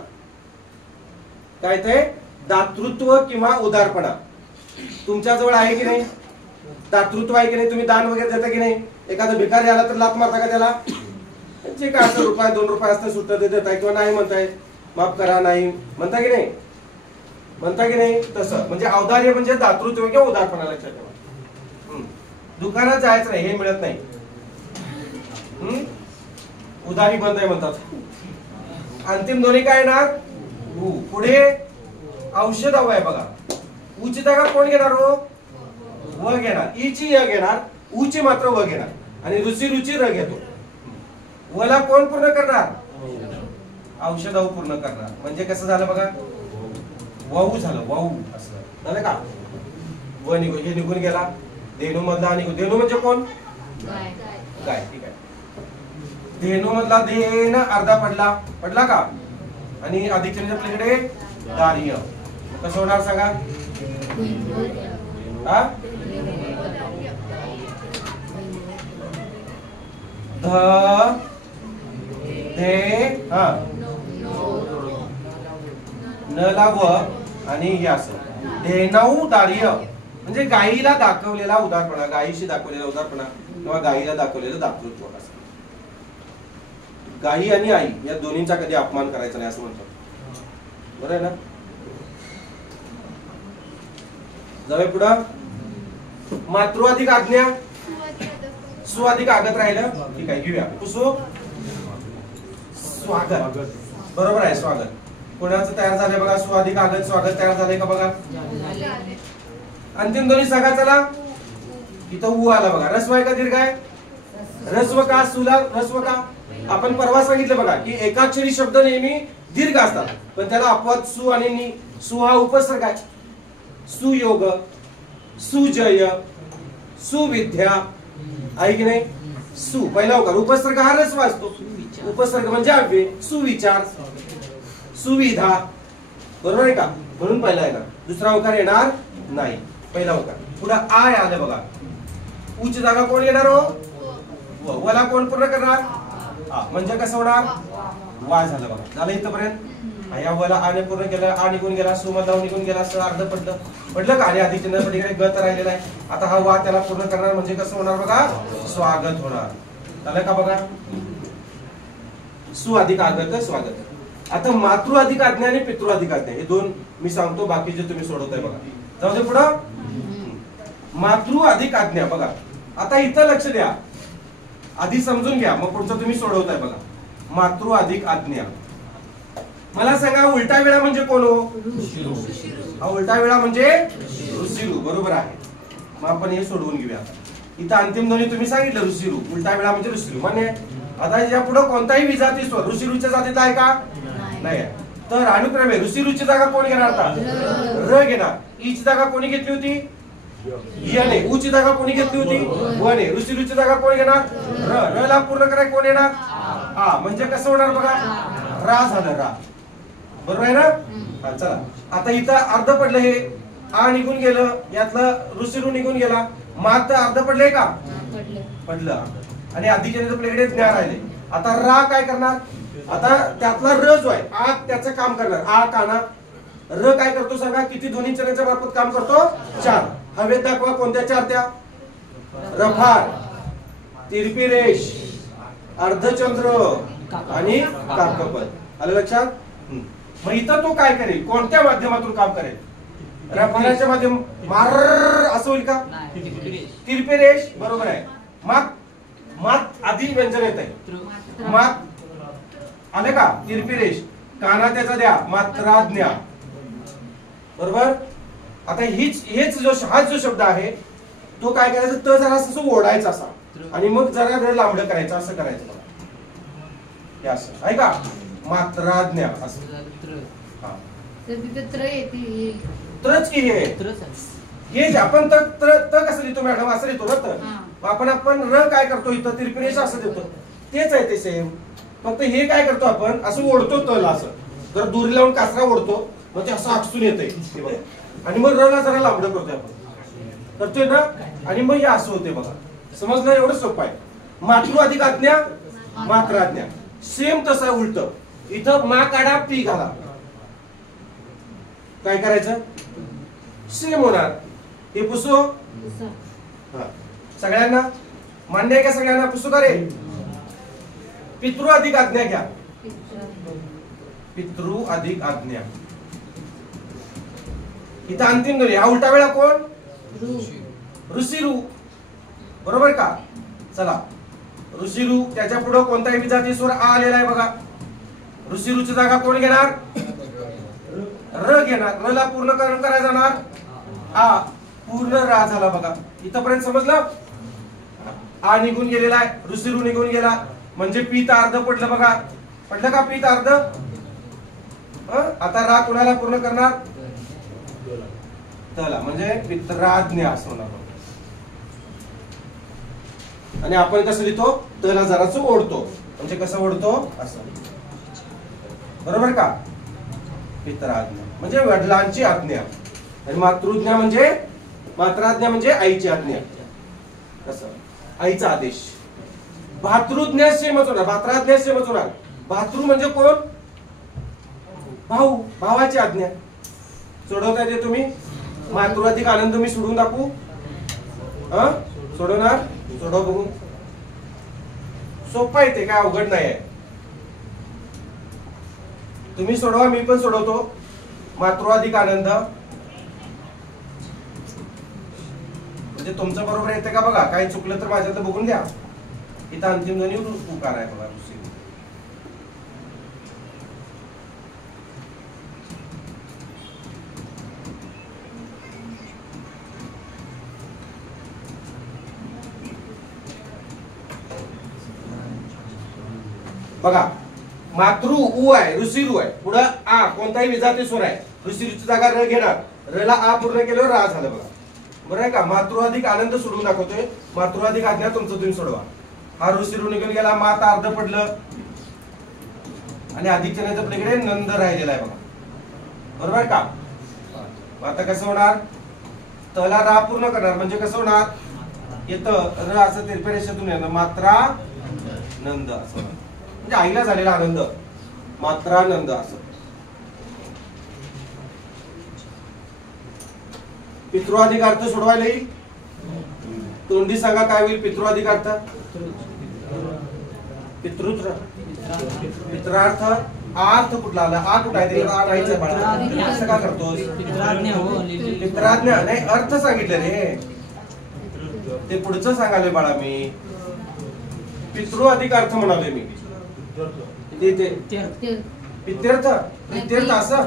काय ते? दातृत्व किंवा उदारपणा. तुमच्या जवळ आहे की नाही? दातृत्व आहे की नाही? तुम्ही दान वगैरे देता की नाही? एखादा भिकारी आला तर लाथ मारता का त्याला? जे काय असं रुपये 2 रुपये असतं सुट्ट ते देताय किंवा नाही म्हणताय, माफ करा नाही म्हणता की नाही? म्हणता की नाही? तसं म्हणजे औदार्य म्हणजे दातृत्व किंवा उदारपणा. लक्षात ठेवा. दुकानात जायचं नाही, हे मिळत नाही. उधारी बंद आहे म्हणतात. अंतिम ध्वनी काय येणार? उ. पुढे औषध हवं आहे बघा. उची जागा कोण घेणार हो? व घेणार. ईची य घेणार, उची मात्र व घेणार आणि रुची रुची र घेतो. वला कोण पूर्ण करणार? औषध पूर्ण करणार. म्हणजे कसं झालं बघा? वाऊ झालं. वाऊ असं झालं का? व निघून हे निघून गेला. धेनू मधला निघून. धेनू म्हणजे कोण? गाय. ठीक आहे. धेनू मधला धेन अर्धा पडला का? आणि अधिकच्या पलीकडे दार्य. कसं होणार सांगा? हा ध धे हा न ला व आणि हे असं धेनऊ दार्य म्हणजे गायीला दाखवलेला उदारपणा. गायीशी दाखवलेला उदारपणा किंवा गायीला दाखवलेलं दातृत्व असं. गायी आणि आई या दोन्हींचा कधी अपमान करायचा नाही असं म्हणतात. बरं आहे ना? जाऊया पुढं. मातृ अधिक आज्ञा. सु अधिक आगत राहिलं. ठीक आहे, घेऊया. पुसू. स्वागत. बरोबर आहे. स्वागत कोणाचं तयार झालंय बघा? सु अधिक आगत. स्वागत तयार झालंय का बघा? अंतिम ध्वनी सांगा चला. इथं उ आला बघा. रस्व आहे का दीर्घ आहे? रस्व का? सुला रस्व का? आपण परवा सांगितलं बघा की एकाक्षरी शब्द नेहमी दीर्घ असतात, पण त्याला अपवाद सु आणि नि. सु हा उपसर्ग आहे. सुयोग, सुजय, सुविद्या आहे की नाही? सु पहिला उकार उपसर्ग हा रस्व असतो. उपसर्ग म्हणजे अव्यय. सुविचार, सुविधा, बरोबर आहे का? म्हणून पहिला येणार, दुसरा उकार येणार नाही. पहिला उकार. पुढे आय आलं बघा. उची जागा कोण घेणार हो? वला कोण पूर्ण करणार? म्हणजे कसं होणार? वा झालं बघा. झालं इथपर्यंत. या वला आने पूर्ण केलं, आ निघून गेला, सु मधला निघून गेला, स अर्ध पडलं का? आणि आधी चिन्हाकडे ग तर राहिलेला आहे. आता हा वा त्याला पूर्ण करणार म्हणजे कसं होणार बघा? स्वागत होणार. झालं का बघा? सु अधिक आगत स्वागत. आता मातृ अधिक आज्ञा आणि पितृ अधिक आज्ञा हे दोन मी सांगतो, बाकीचे तुम्ही सोडवताय बघा. जाऊ दे पुढं. मातृ अधिक आज्ञा बघा. आता इथं लक्ष द्या, आधी समजून घ्या, मग पुढचं तुम्ही सोडवताय बघा. मातृ अधिक आज्ञा. मला सांगा उलटा वेळा म्हणजे कोण हो? हा उलटा वेळा म्हणजे ऋषिरू. बरोबर आहे. मग आपण हे सोडवून घेऊया. इथं अंतिम ध्वनी तुम्ही सांगितलं ऋषिरू. उलटा वेळा म्हणजे ऋषिरू. म्हणजे आता या पुढे कोणताही विजाती स्वर ऋषिरूच्या जातीत आहे का? नाही. तर अनुक्रमे ऋषिरूची जागा कोण घेणार? आता र घेणार. ईची जागा कोणी घेतली होती? यने. उची जागा कोणी घेतली होती? वने. ऋषिरूची जागा कोण घेणार? र. र ला पूर्ण कराय कोण येणार? आ. म्हणजे कसं होणार बघा? रा झालं. रा. बरोबर आहे ना? चला आता इथं अर्ध पडलं. हे आ निघून गेलं, यातलं ऋषिरू निघून गेला. मात अर्ध पडलंय का? पडलं. आणि आधीच्या आपल्याकडे ज्ञान राहिले. आता रा काय करणार? आता त्यातला र जो आहे आ त्याचं काम करणार. आ काना. र काय करतो सांगा? किती ध्वनी चरणाच्या मार्फत काम करतो? 4. हवेत दाखवा कोणत्या 4 त्या? रफार, तिरपी रेष, अर्धचंद्र आणि काकपद. आलं लक्षात? मग इथं तो काय करेल? कोणत्या माध्यमातून काम करेल? रफाराच्या माध्यम. मार असं होईल का? तिरपी रेष. बरोबर आहे. मात. मात आधी व्यंजन येत आहे. मात आले का? तिरपी रेष. काना त्याचा द्या. मात्राज्ञा. बरोबर. आता हेच हाच जो शब्द आहे तो काय करायचं? त जरा असं ओढायचा असा आणि मग जरा लांबडं करायचं. असं करायचं बघा. हे असं आहे का? मात्राज्ञा असं. त्रच की हे आपण त कसं लिहितो मॅडम? असं लिहितो ना. आपण र काय करतो? इथं तिरपिरेष असं देतो. तेच आहे ते सेम. फक्त हे काय करतो आपण? असं ओढतो तला. असं जर दुरी लावून कासरा ओढतो, मग ते असं आकसून येतंय. आणि मग र ला जरा लांबडं करतोय आपण. करतोय ना? आणि मग हे असं होते बघा. समजलं? एवढं सोपं आहे. मातृ अधिक आज्ञा, मात्राज्ञा. सेम तसा उलट. इथं मा काढा, पी घाला. काय करायचं? सेम होणार. हे पुसो. सगळ्यांना मान्य आहे का? सगळ्यांना पुसू का रे? पितृ अधिक आज्ञा घ्या. पितृ अधिक आज्ञा. इथं अंतिम ध्वनी. हा उलटा वेळा कोण? ऋषिरू. बरोबर का? चला ऋषिरू. त्याच्या पुढे कोणताही विजाती स्वर आ आलेला आहे बघा. ऋषिरूची जागा कोण घेणार? र घेणार. र ला पूर्ण करायला जाणार आ. पूर्ण रा झाला बघा. इथपर्यंत समजलं? आ निघून गेलेला आहे, ऋषिरू निघून गेला, म्हणजे पीत अर्ध पडलं बघा. पडलं का पीत अर्ध? आता रा कुणाला पूर्ण करणार? तला. म्हणजे पित्राज्ञा असं होणार. आणि आपण कसं लिहितो? तला जराच ओढतो. म्हणजे कसं ओढतो? असं. बरोबर का? पित्राज्ञा म्हणजे वडिलांची आज्ञा. आणि मातृज्ञा म्हणजे मात्राज्ञा म्हणजे आईची आज्ञा. कसं? आईचा आदेश. भातृज्ञा सेमच होणार. भात्राज्ञा सेमच होणार. भातृ म्हणजे कोण? भाऊ. भावाची आज्ञा. सोडवता येते तुम्ही? मातृ अधिक आनंद मी सोडून दाखवू? सोडवणार? सोडव बघू. सोपं आहे ते, काय अवघड नाही आहे. तुम्ही सोडवा, मी पण सोडवतो. मातृ अधिक आनंद म्हणजे तुमचं बरोबर येते का बघा. काही चुकलं तर माझ्यातलं बघून द्या. इथं अंतिम ध्वनी उकार आहे बघा. बघा मातृ उ आहे, ऋषिरू आहे, पुढे आ कोणताही विजाती स्वर आहे. ऋषिरूची जागा र घेणार. र ला आ पूर्ण केल्यावर रा झालं बघा. बरं आहे का? मातृ अधिक आनंद सोडून दाखवतोय. मातृ अधिक आज्ञा तुमचं तुम्ही सोडवा. हा ऋषीरू निघून गेला, मात अर्ध पडलं आणि आदित्यनाथच्या पलीकडे नंद राहिलेला आहे बघा, बरोबर का? आता कसं होणार, तला रा पूर्ण करणार म्हणजे कसं होणार, येतं र असं तिरप्या रेषेतून येणार, मात्रा नंद असं होणार. म्हणजे आईला झालेला आनंद, मात्रा नंद असं. पितृआधिक अर्थ सोडवायला येईल, तोंडी सांगा काय होईल पितृआधिक अर्थ? पितृत्र पित्रार्थ अर्थ कुठला आला, आ कुठला आहे राहायचं बाळा, असं का करतोस? पित्राज्ञा नाही, अर्थ सांगितलं रे, ते पुढचं सांगाले बाळा मी, पितृ अधिक अर्थ म्हणाले मी. पित्यर्थ पित्यर्थ असं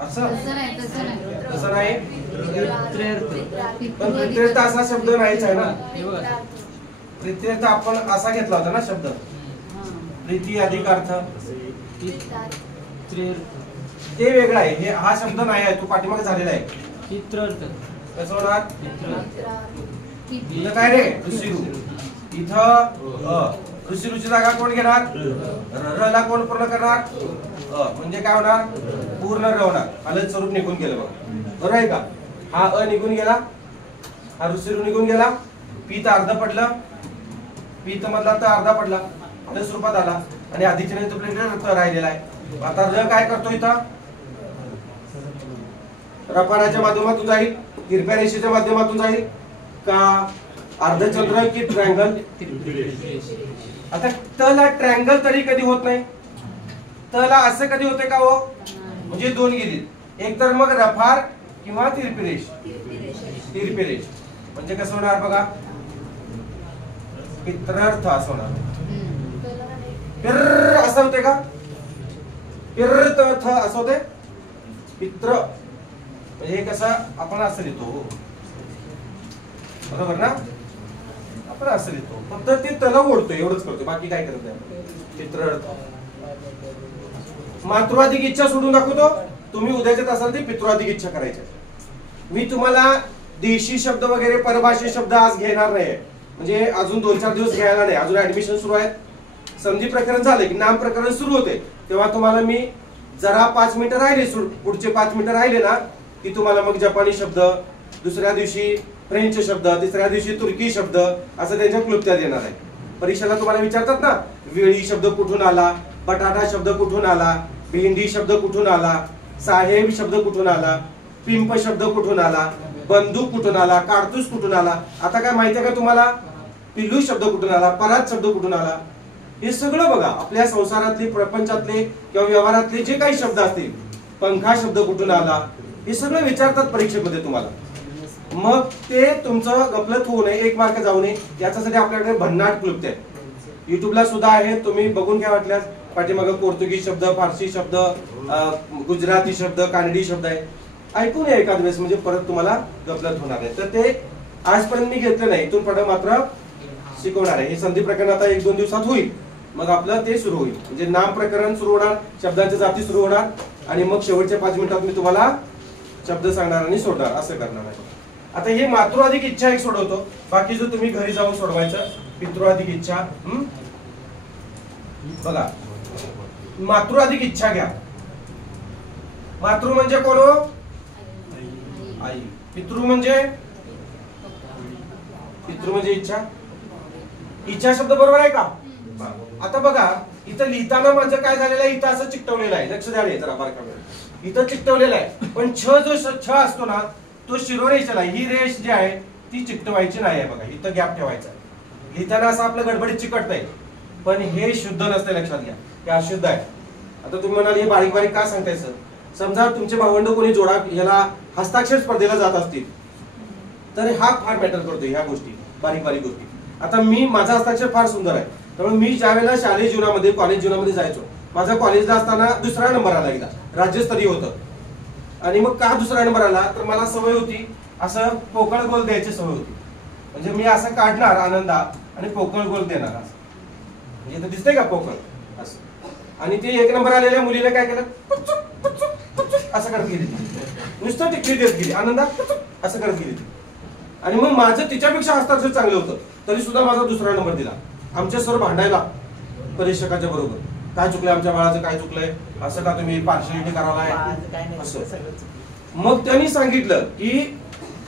असं तसं नाही, पण प्रित्यर्थ असा शब्द नाहीच आहे ना. प्रित्यर्थ आपण असा घेतला होता ना शब्द, प्रीती अधिक अर्थ ते वेगळं आहे, हे हा शब्द नाही आहे, तो पाठीमागे झालेला आहे. कसं होणार, इथं काय रे ऋषीरू, इथं ऋषीरूची जागा कोण घेणार, र ला कोण पूर्ण करणार, म्हणजे काय होणार, पूर्ण र होणार. अलग स्वरूप निघून गेलं बघा, बरोबर आहे का? हा अ निघून गेला, हा ऋषीरू निघून गेला, पीत अर्ध पडलं, पीत मधला तर अर्धा पडला, अलग स्वरूपात आला आणि आधीच्या राहिलेला आहे. आता र काय करतो इथं, रपाराच्या माध्यमातून जाईल, तिरप्या रेषेच्या माध्यमातून जाईल का अर्धचंद्र की ट्रायंगल? आता तला ट्रायंगल तरी कधी होत नाही, तला असं कधी होते का हो, म्हणजे दोन गेली, एक तर मग रफार किंवा तिरपी रेष. तिरपी रेष म्हणजे कसं होणार बघा, पित्रार्थ असं होणार. पिर असं होते का, पिर असं होते, पित्र म्हणजे हे कसं आपण असं लिहितो, बरोबर ना, आपण असं लिहितो, फक्त ते तला ओढतो एवढंच करतो, बाकी काय करत नाही. पित्रार्थ. मातृआधिक इच्छा सोडून दाखवतो, तुम्ही उद्याच्यात असाल ते पितृआधिक इच्छा करायच्या. मी तुम्हाला देशी शब्द वगैरे परभाषी शब्द आज घेणार नाही, म्हणजे अजून 2-4 दिवस घ्यायला नाही, अजून ऍडमिशन सुरू आहे. संधी प्रकरण झाले की नाम प्रकरण सुरू होते, तेव्हा तुम्हाला मी जरा 5 मिनिटं राहिले, पुढचे 5 मिनिटं राहिले ना की तुम्हाला मग जपानी शब्द, दुसऱ्या दिवशी फ्रेंच शब्द, तिसऱ्या दिवशी तुर्की शब्द असं त्यांच्या क्लुप्त्या देणार आहे. परीक्षेला तुम्हाला विचारतात ना, वेळी शब्द कुठून आला, बटाटा शब्द कुठून आला, भेंडी शब्द कुठून आला, साहेब शब्द कुठून आला, पिंप शब्द कुठून आला, बंदूक कुठून आला, काडतूस कुठून आला. आता काय माहितीये का तुम्हाला, पिल्लू शब्द कुठून आला, परात शब्द कुठून आला, हे सगळं बघा. आपल्या संसारातले, प्रपंचातले किंवा व्यवहारातले जे काही शब्द असतील, पंखा शब्द कुठून आला, हे सगळं विचारतात परीक्षेमध्ये तुम्हाला. मग ते तुमचं गफलत होऊ नये, 1 मार्क जाऊ नये, याच्यासाठी आपल्याकडे भन्नाट क्लुप्त्या आहेत, युट्यूबला सुद्धा आहे, तुम्ही बघून घ्या वाटल्यास. पाठीमागं पोर्तुगीज शब्द, फारसी शब्द, गुजराती शब्द, कानडी शब्द आहे, ऐकून या एखाद वेळेस, म्हणजे परत तुम्हाला गफलत होणार नाही. तर ते आजपर्यंत मी घेतलं नाही, इथून पुढे मात्र शिकवणार आहे. हे संधी प्रकरण आता 1-2 दिवसात होईल, मग आपलं ते सुरू होईल, म्हणजे नाम प्रकरण सुरू होणार, शब्दांच्या जाती सुरू होणार आणि मग शेवटच्या 5 मिनिटात मी तुम्हाला शब्द सांगणार आणि सोडणार, असं करणार आहे. आता हे मातृआधिक इच्छा एक सोडवतो, बाकी जो तुम्ही घरी जाऊन सोडवायचं. पितृआधिक इच्छा बघा, मातृआधिक इच्छा घ्या. मातृ म्हणजे कोण हो, आई. पितृ म्हणजे इच्छा. इच्छा शब्द बरोबर आहे का? आता बघा इथं लिहिताना माझं काय झालेलं आहे, इथं असं चिकटवलेलं आहे, लक्ष द्या जरा बारकाईने, इथं चिकटवलेलं आहे, पण जो छ असतो ना तो शिरोरेषेला, ही रेष जी आहे ती चिकटवायची नाही आहे बघा, इथं गॅप ठेवायचा. लिहिताना असं आपलं गडबडीत चिकटतंय, पण हे शुद्ध नसते, लक्षात घ्या, हे अशुद्ध आहे. आता तुम्ही म्हणाल हे बारीक बारीक का सांगताय सर? समजा तुमचे भावंड कोणी जोडा याला हस्ताक्षर स्पर्धेला जात असतील तर हा फार मॅटर करतो, ह्या गोष्टी, बारीक बारीक गोष्टी. आता मी, माझा हस्ताक्षर फार सुंदर आहे, त्यामुळे मी ज्या वेळेला शालेय जीवनामध्ये, कॉलेज जीवनामध्ये जायचो, माझा कॉलेजला असताना 2रा नंबर आला, एकदा राज्यस्तरीय होतं. आणि मग का 2रा नंबर आला, तर मला सवय होती असं पोकळ गोल द्यायची सवय होती, म्हणजे मी असं काढणार आनंदा आणि पोकळ गोल देणार, असं म्हणजे दिसतंय का पोकळ असं. आणि ते 1 नंबर आलेल्या मुलीने काय केलं, असं करत गेली, नुसतं टिकली देत गेली, आनंदा असं करत गेली. आणि मग माझं तिच्यापेक्षा हस्ताक्षर चांगलं होतं, तरी सुद्धा माझा दुसरा नंबर दिला. आमचे सर भांडायला परीक्षकाच्या बरोबर, काय चुकलंय आमच्या बाळाचं, काय चुकलंय, असं का तुम्ही पार्शलिटी करायला असं. मग त्यांनी सांगितलं की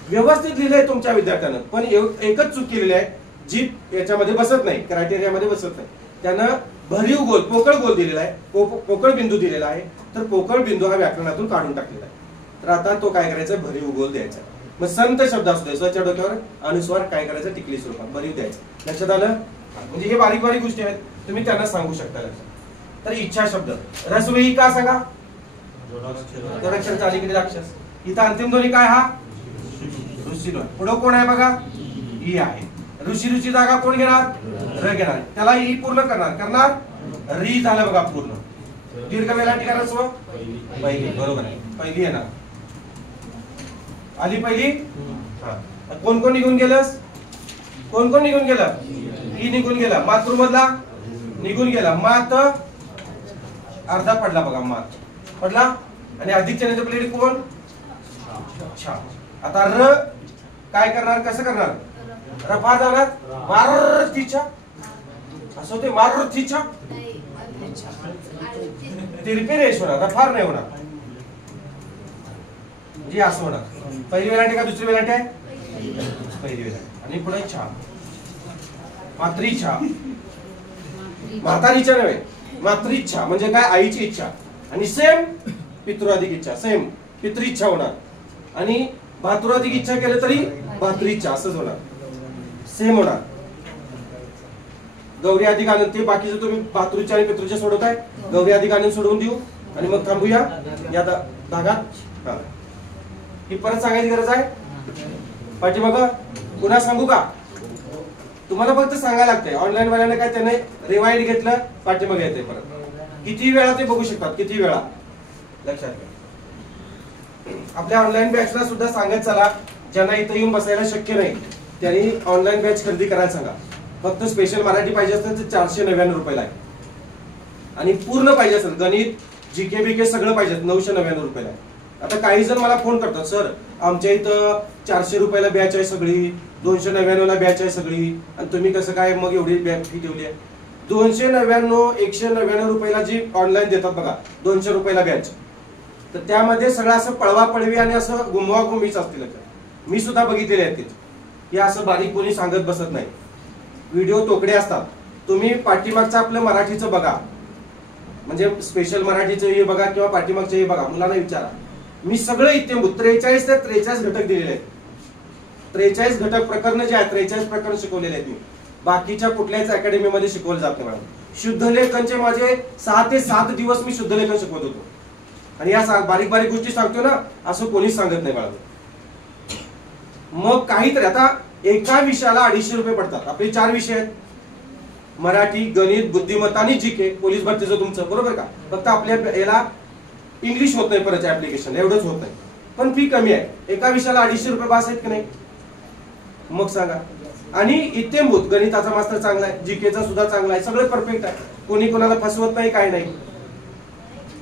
व्यवस्थित लिहिलंय तुमच्या विद्यार्थ्यानं, पण एकच चूक केलेली आहे जी याच्यामध्ये बसत नाही, क्रायटेरियामध्ये बसत नाही. त्यानं भरीव गोल पोकळ गोल दिलेला आहे, पोकळ बिंदू दिलेला आहे, तर पोकळ बिंदू हा व्याकरणातून काढून टाकलेला आहे. तर आता तो काय करायचा, भरीव गोल द्यायचा. मग संत शब्द असू दे, स्वच्या डोक्यावर अनुस्वार काय करायचं, टिकली स्वरूपात भरीव द्यायचं. लक्षात आलं? म्हणजे हे बारीक बारीक गोष्टी आहेत, तुम्ही त्यांना सांगू शकता लक्षात. तर इच्छा शब्द रसवेई का सांगा, अक्षर आली किती अक्षर. इथं अंतिम ध्वनी काय हा ऋषी ध्वनी. पुढं कोण आहे बघा, ई आहे. ऋषी ऋषी जागा कोण घेणार, र घेणार. त्याला ई पूर्ण करणार री झालं बघा पूर्ण. दीर्घ वेलांटी करा स्व पहिली, बरोबर आहे, पहिली येणार. आली पहिली. कोण कोण निघून गेलंस, कोण कोण निघून गेलं, ई निघून गेला. मातृमधला निघून गेला, मात अर्धा पडला बघा, मात पडला. आणि अधिक चिन्हाच्या प्लेट कोण, छा. आता र काय करणार, कसं करणार, रफा जाणार, मारुतीच्या असं ते मारुतीच्या तिरपी रेष होणार, रफार नाही होणार, म्हणजे असं होणार. पहिली वेलांटी का दुसरी वेलांटी आहे, पहिली वेलांटी. आणि पुढे छा, मातृइच्छा, म्हातारीच्या नव्हे, मातृइच्छा म्हणजे काय, आईची इच्छा. आणि सेम पितृआधिक इच्छा, सेम पितृइच्छा होणार. आणि भातृआधिक इच्छा केलं तरी भातृइच्छा असंच होणार, सेम होणार. गौरी अधिक आनंद, ते बाकीचं तुम्ही भातृच्या आणि पितृच्या सोडवताय, गौरी अधिक आनंद सोडवून देऊ आणि मग थांबूया या भागात. ही परत सांगायची गरज आहे पाठीमाग, पुन्हा सांगू का, तुम्हाला फक्त सांगायला लागतंय. ऑनलाईन वाल्याने काय त्याने रिवाइंड घेतलं, पाठीमाग येते परत. किती वेळा ते बघू शकतात, किती वेळा, लक्षात घ्या. आपल्या ऑनलाईन बॅचला सुद्धा सांगत चला, ज्यांना इथं येऊन बसायला शक्य नाही त्यांनी ऑनलाईन बॅच खरेदी करायला सांगा. फक्त स्पेशल मराठी पाहिजे असेल तर 499 रुपयाला आहे. आणि पूर्ण पाहिजे असेल गणित, जीके बीके सगळं पाहिजे 999 रुपयाला आहे. आता काही जण मला फोन करतात, सर आमच्या इथं 400 रुपयाला बॅच आहे सगळी, 299 ला बॅच आहे सगळी, आणि तुम्ही कसं काय मग एवढी बॅच फी ठेवली आहे. 299 199 रुपयाला जी ऑनलाईन देतात बघा 200 रुपयाला बॅच, तर त्यामध्ये सगळं असं पळवा पळवी आणि असं गुंमवा गुंमीच असतील. मी सुद्धा बघितलेले आहेत हे असं बारीक कोणी सांगत बसत नाही. व्हिडिओ तोकडे असतात. तुम्ही पाठीमागचं आपलं मराठीचं बघा, म्हणजे स्पेशल मराठीचं हे बघा किंवा पाठीमागचं हे बघा, मुलांना विचारा. मी सगळं इत्यंभूत 43 ते 43 घटक दिलेले आहेत. 43 घटक प्रकरण जे आहेत 43 प्रकरण शिकवलेले आहेत मी. बाकीच्या कुठल्याच अकॅडमीमध्ये शिकवलं जात नाही मॅडम. शुद्ध लेखनचे माझे 6 ते 7 दिवस मी शुद्ध लेखन शिकवत होतो. आणि या बारीक बारीक गोष्टी सांगतो ना, असं कोणीच सांगत नाही मॅडम. मग काहीतरी आता एका विषयाला 250 रुपये पडतात. आपले 4 विषय आहेत, मराठी, गणित, बुद्धिमत्ता आणि जीके. पोलीस भरतीचं तुमचं बरोबर का. फक्त आपल्या याला इंग्लिश होत नाही परत ऍप्लिकेशन, एवढंच होत नाही, पण फी कमी आहे. एका विषयाला 250 रुपये पास आहेत की नाही, मग सांगा. आणि इत्यंभूत गणिताचा मास्तर चांगला आहे, जीकेचा सुद्धा चांगला आहे, सगळं परफेक्ट आहे, कोणी कोणाला फसवत नाही, काय नाही.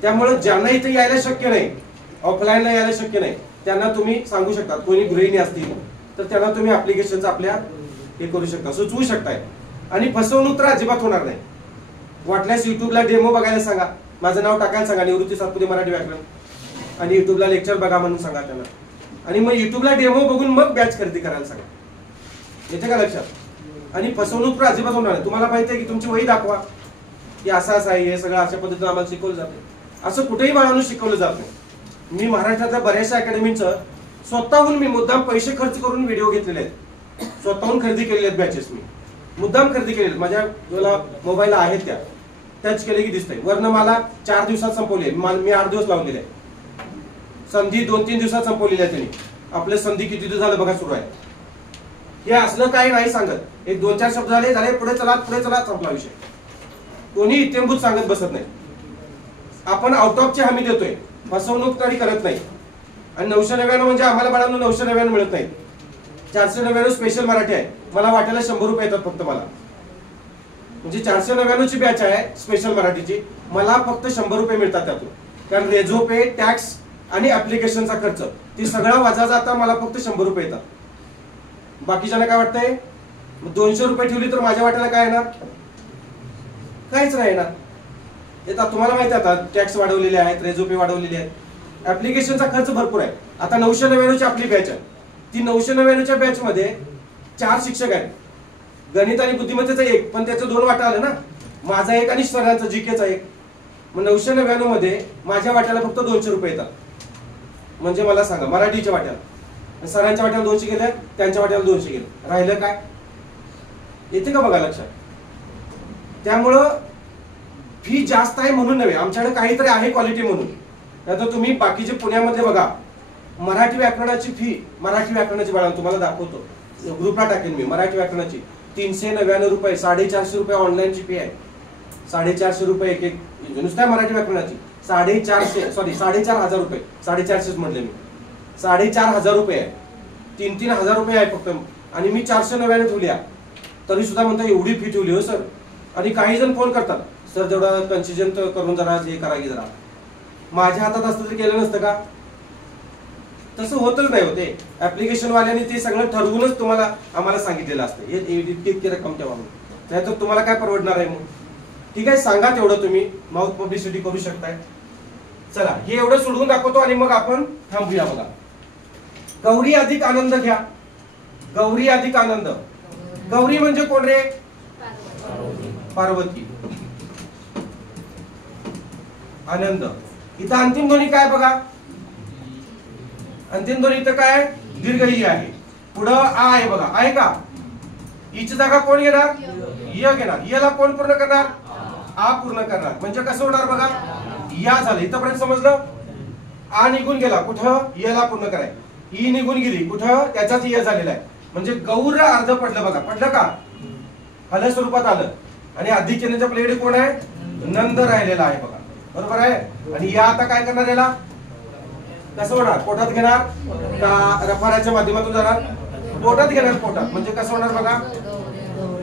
त्यामुळे ज्यांना इथे यायला शक्य नाही, ऑफलाईनला यायला शक्य नाही, त्यांना तुम्ही सांगू शकता. कोणी गृहिणी असतील तर त्यांना तुम्ही ऍप्लिकेशनचा आपल्या हे करू शकता, सुचवू शकताय. आणि फसवणूक तर अजिबात होणार नाही. वाटल्यास युट्यूबला डेमो बघायला सांगा, माझं नाव टाकायला सांगा, निवृत्ती सातपुते मराठी व्याकरण, आणि युट्यूबला लेक्चर बघा म्हणून सांगा त्यांना. आणि मग युट्यूबला डेमो बघून मग बॅच खरेदी करायला सांगा. येते का लक्षात. आणि फसवणूक तर अजिबात होणार नाही. तुम्हाला माहिती आहे की तुमची वही दाखवा की असं असं आहे, हे सगळं अशा पद्धतीने आम्हाला शिकवलं जाते. असं कुठेही बाळांनो शिकवलं जात नाही. मी महाराष्ट्रातल्या बऱ्याचशा अकॅडमीचं स्वतःहून मी मुद्दाम पैसे खर्च करून व्हिडिओ घेतलेले आहेत, स्वतःहून खरेदी केलेले आहेत बॅचेस. मी मुद्दाम खरेदी केलेले, माझ्या मोबाईलला आहेत त्या, टच केले की दिसतंय. वरनं मला 4 दिवसात संपवली आहे, मी 8 दिवस लावून दिले. संधी 2-3 दिवसात संपवलेली आहे त्यांनी. आपले संधी किती दिवस झालं बघा सुरू आहे. हे असलं काही नाही सांगत, एक 2-4 शब्द झाले पुढे चला संपला विषय. कोणी इत्यंभूत सांगत बसत नाही. आपण आउट ऑफची हमी देतोय, फसवणूक तरी करत नाही. आणि 999 म्हणजे आम्हाला बाळांनो 999 मिळत नाही, 499 स्पेशल मराठी आहे. मला वाटायला 100 रुपये येतात फक्त मला, म्हणजे 499 ची बॅच आहे स्पेशल मराठीची, मला फक्त 100 रुपये मिळतात त्यातून. कारण रेझो पे, टॅक्स आणि ऍप्लिकेशनचा खर्च ते सगळं वजा जाता मला फक्त 100 रुपये येतात. बाकीच्यांना काय वाटतंय मग 200 रुपये ठेवली तर माझ्या वाट्याला काय येणार? काहीच नाही येणार. येतात तुम्हाला माहिती आहे, आता टॅक्स वाढवलेले आहेत, रेझोपे वाढवलेले आहेत, ऍप्लिकेशनचा खर्च भरपूर आहे. आता 999 ची आपली बॅच आहे. ती 999च्या बॅच मध्ये 4 शिक्षक आहेत. गणित आणि बुद्धिमत्तेचा एक, पण त्याचं 2 वाटा आलं ना, माझा एक आणि सरांचा जीकेचा एक. मग 999 मध्ये माझ्या वाट्याला फक्त 200 रुपये येतात. म्हणजे मला सांगा, मराठीच्या वाट्याला सरांच्या वाट्याला 200 गेले, त्यांच्या वाट्याला 200 गेले, राहिलं काय? येते का बघा लक्षात? त्यामुळं फी जास्त आहे म्हणून नव्हे, आमच्याकडे काहीतरी आहे क्वालिटी म्हणून. नाहीतर तुम्ही बाकीचे पुण्यामध्ये बघा, मराठी व्याकरणाची फी, मराठी व्याकरणाची बाळा तुम्हाला दाखवतो, ग्रुपला टाकेन मी. मराठी व्याकरणाची 399 रुपये, 450 रुपये ऑनलाईनची फी आहे. 450 रुपये एक नुसत्या मराठी व्याकरणाची. 4,500 रुपये, 450 म्हटले मी, 4,500 रुपये आहे. 3,000 रुपये आहे फक्त. आणि मी 499 ठेवल्या, तरी सुद्धा म्हणता एवढी फी ठेवली हो सर. आणि काही जण फोन करतात, सर तेवढं कन्सिजन करून जरा हे करा की जरा. माझ्या हातात असतं तरी केलं नसतं का? तसं होतच नाही होते. ऍप्लिकेशन वाल्याने ते सगळं ठरवूनच तुम्हाला आम्हाला सांगितलेलं असतं, हे इतकी रक्कम ठेवा म्हणून. नाहीतर तुम्हाला काय परवडणार आहे मग? ठीक आहे, सांगा तेवढं तुम्ही माउथ पब्लिसिटी करू शकताय. चला, हे एवढं सोडवून दाखवतो आणि मग आपण थांबूया. बघा, गौरी अधिक आनंद घ्या. गौरी अधिक आनंद. गौरी म्हणजे कोण रे? पार्वती. आनंद. इथं अंतिम ध्वनी काय बघा? अंतिम ध्वनी इथं काय? दीर्घ ई आहे. पुढं आ आहे बघा, आहे का? ईची जागा कोण घेणार? य घेणार. याला कोण पूर्ण करणार? आ पूर्ण करणार. म्हणजे कसं होणार बघा? या झालं. इथपर्यंत समजलं? आ निघून गेला, कुठं? याला पूर्ण कराय. ई निघून गेली, कुठं? त्याचाच य झालेला आहे. म्हणजे गौर अर्ध पडलं बघा. पडलं का? हल स्वरूपात आलं. आणि अधिक चिन्हाच्या प्लेडे कोण आहे? नंद राहिलेला आहे बघा. बरोबर आहे. आणि या आता काय करणार? याला कसं होणार? पोटात घेणार का रफाराच्या माध्यमातून जाणार? पोटात घेणार. पोटात म्हणजे कसं होणार बघा?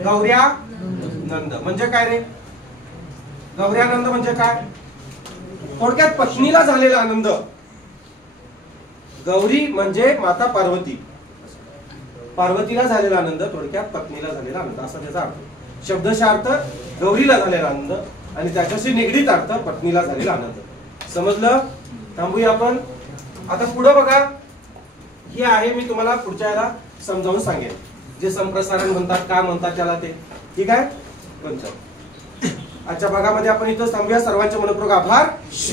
गौऱ्या नंद. म्हणजे काय रे? गौऱ्यानंद म्हणजे काय? थोडक्यात पत्नीला झालेला आनंद. गौरी म्हणजे माता पार्वती, पार्वतीला झालेला आनंद, थोडक्यात पत्नीला झालेला आनंद असा त्याचा अर्थ. शब्दशः अर्थ गौरीला झालेला आनंद आणि त्याच्याशी निगडीत अर्थ पत्नीला झालेला आनंद. समजलं? थांबूया आपण. आता पुढे बघा, हे आहे मी तुम्हाला पुढच्या याला समजावून सांगेन, जे संप्रसारण म्हणतात, काय म्हणतात त्याला ते. ठीक आहे? आजच्या भागामध्ये आपण इथं थांबूया. सर्वांचे मनपूर्वक आभार.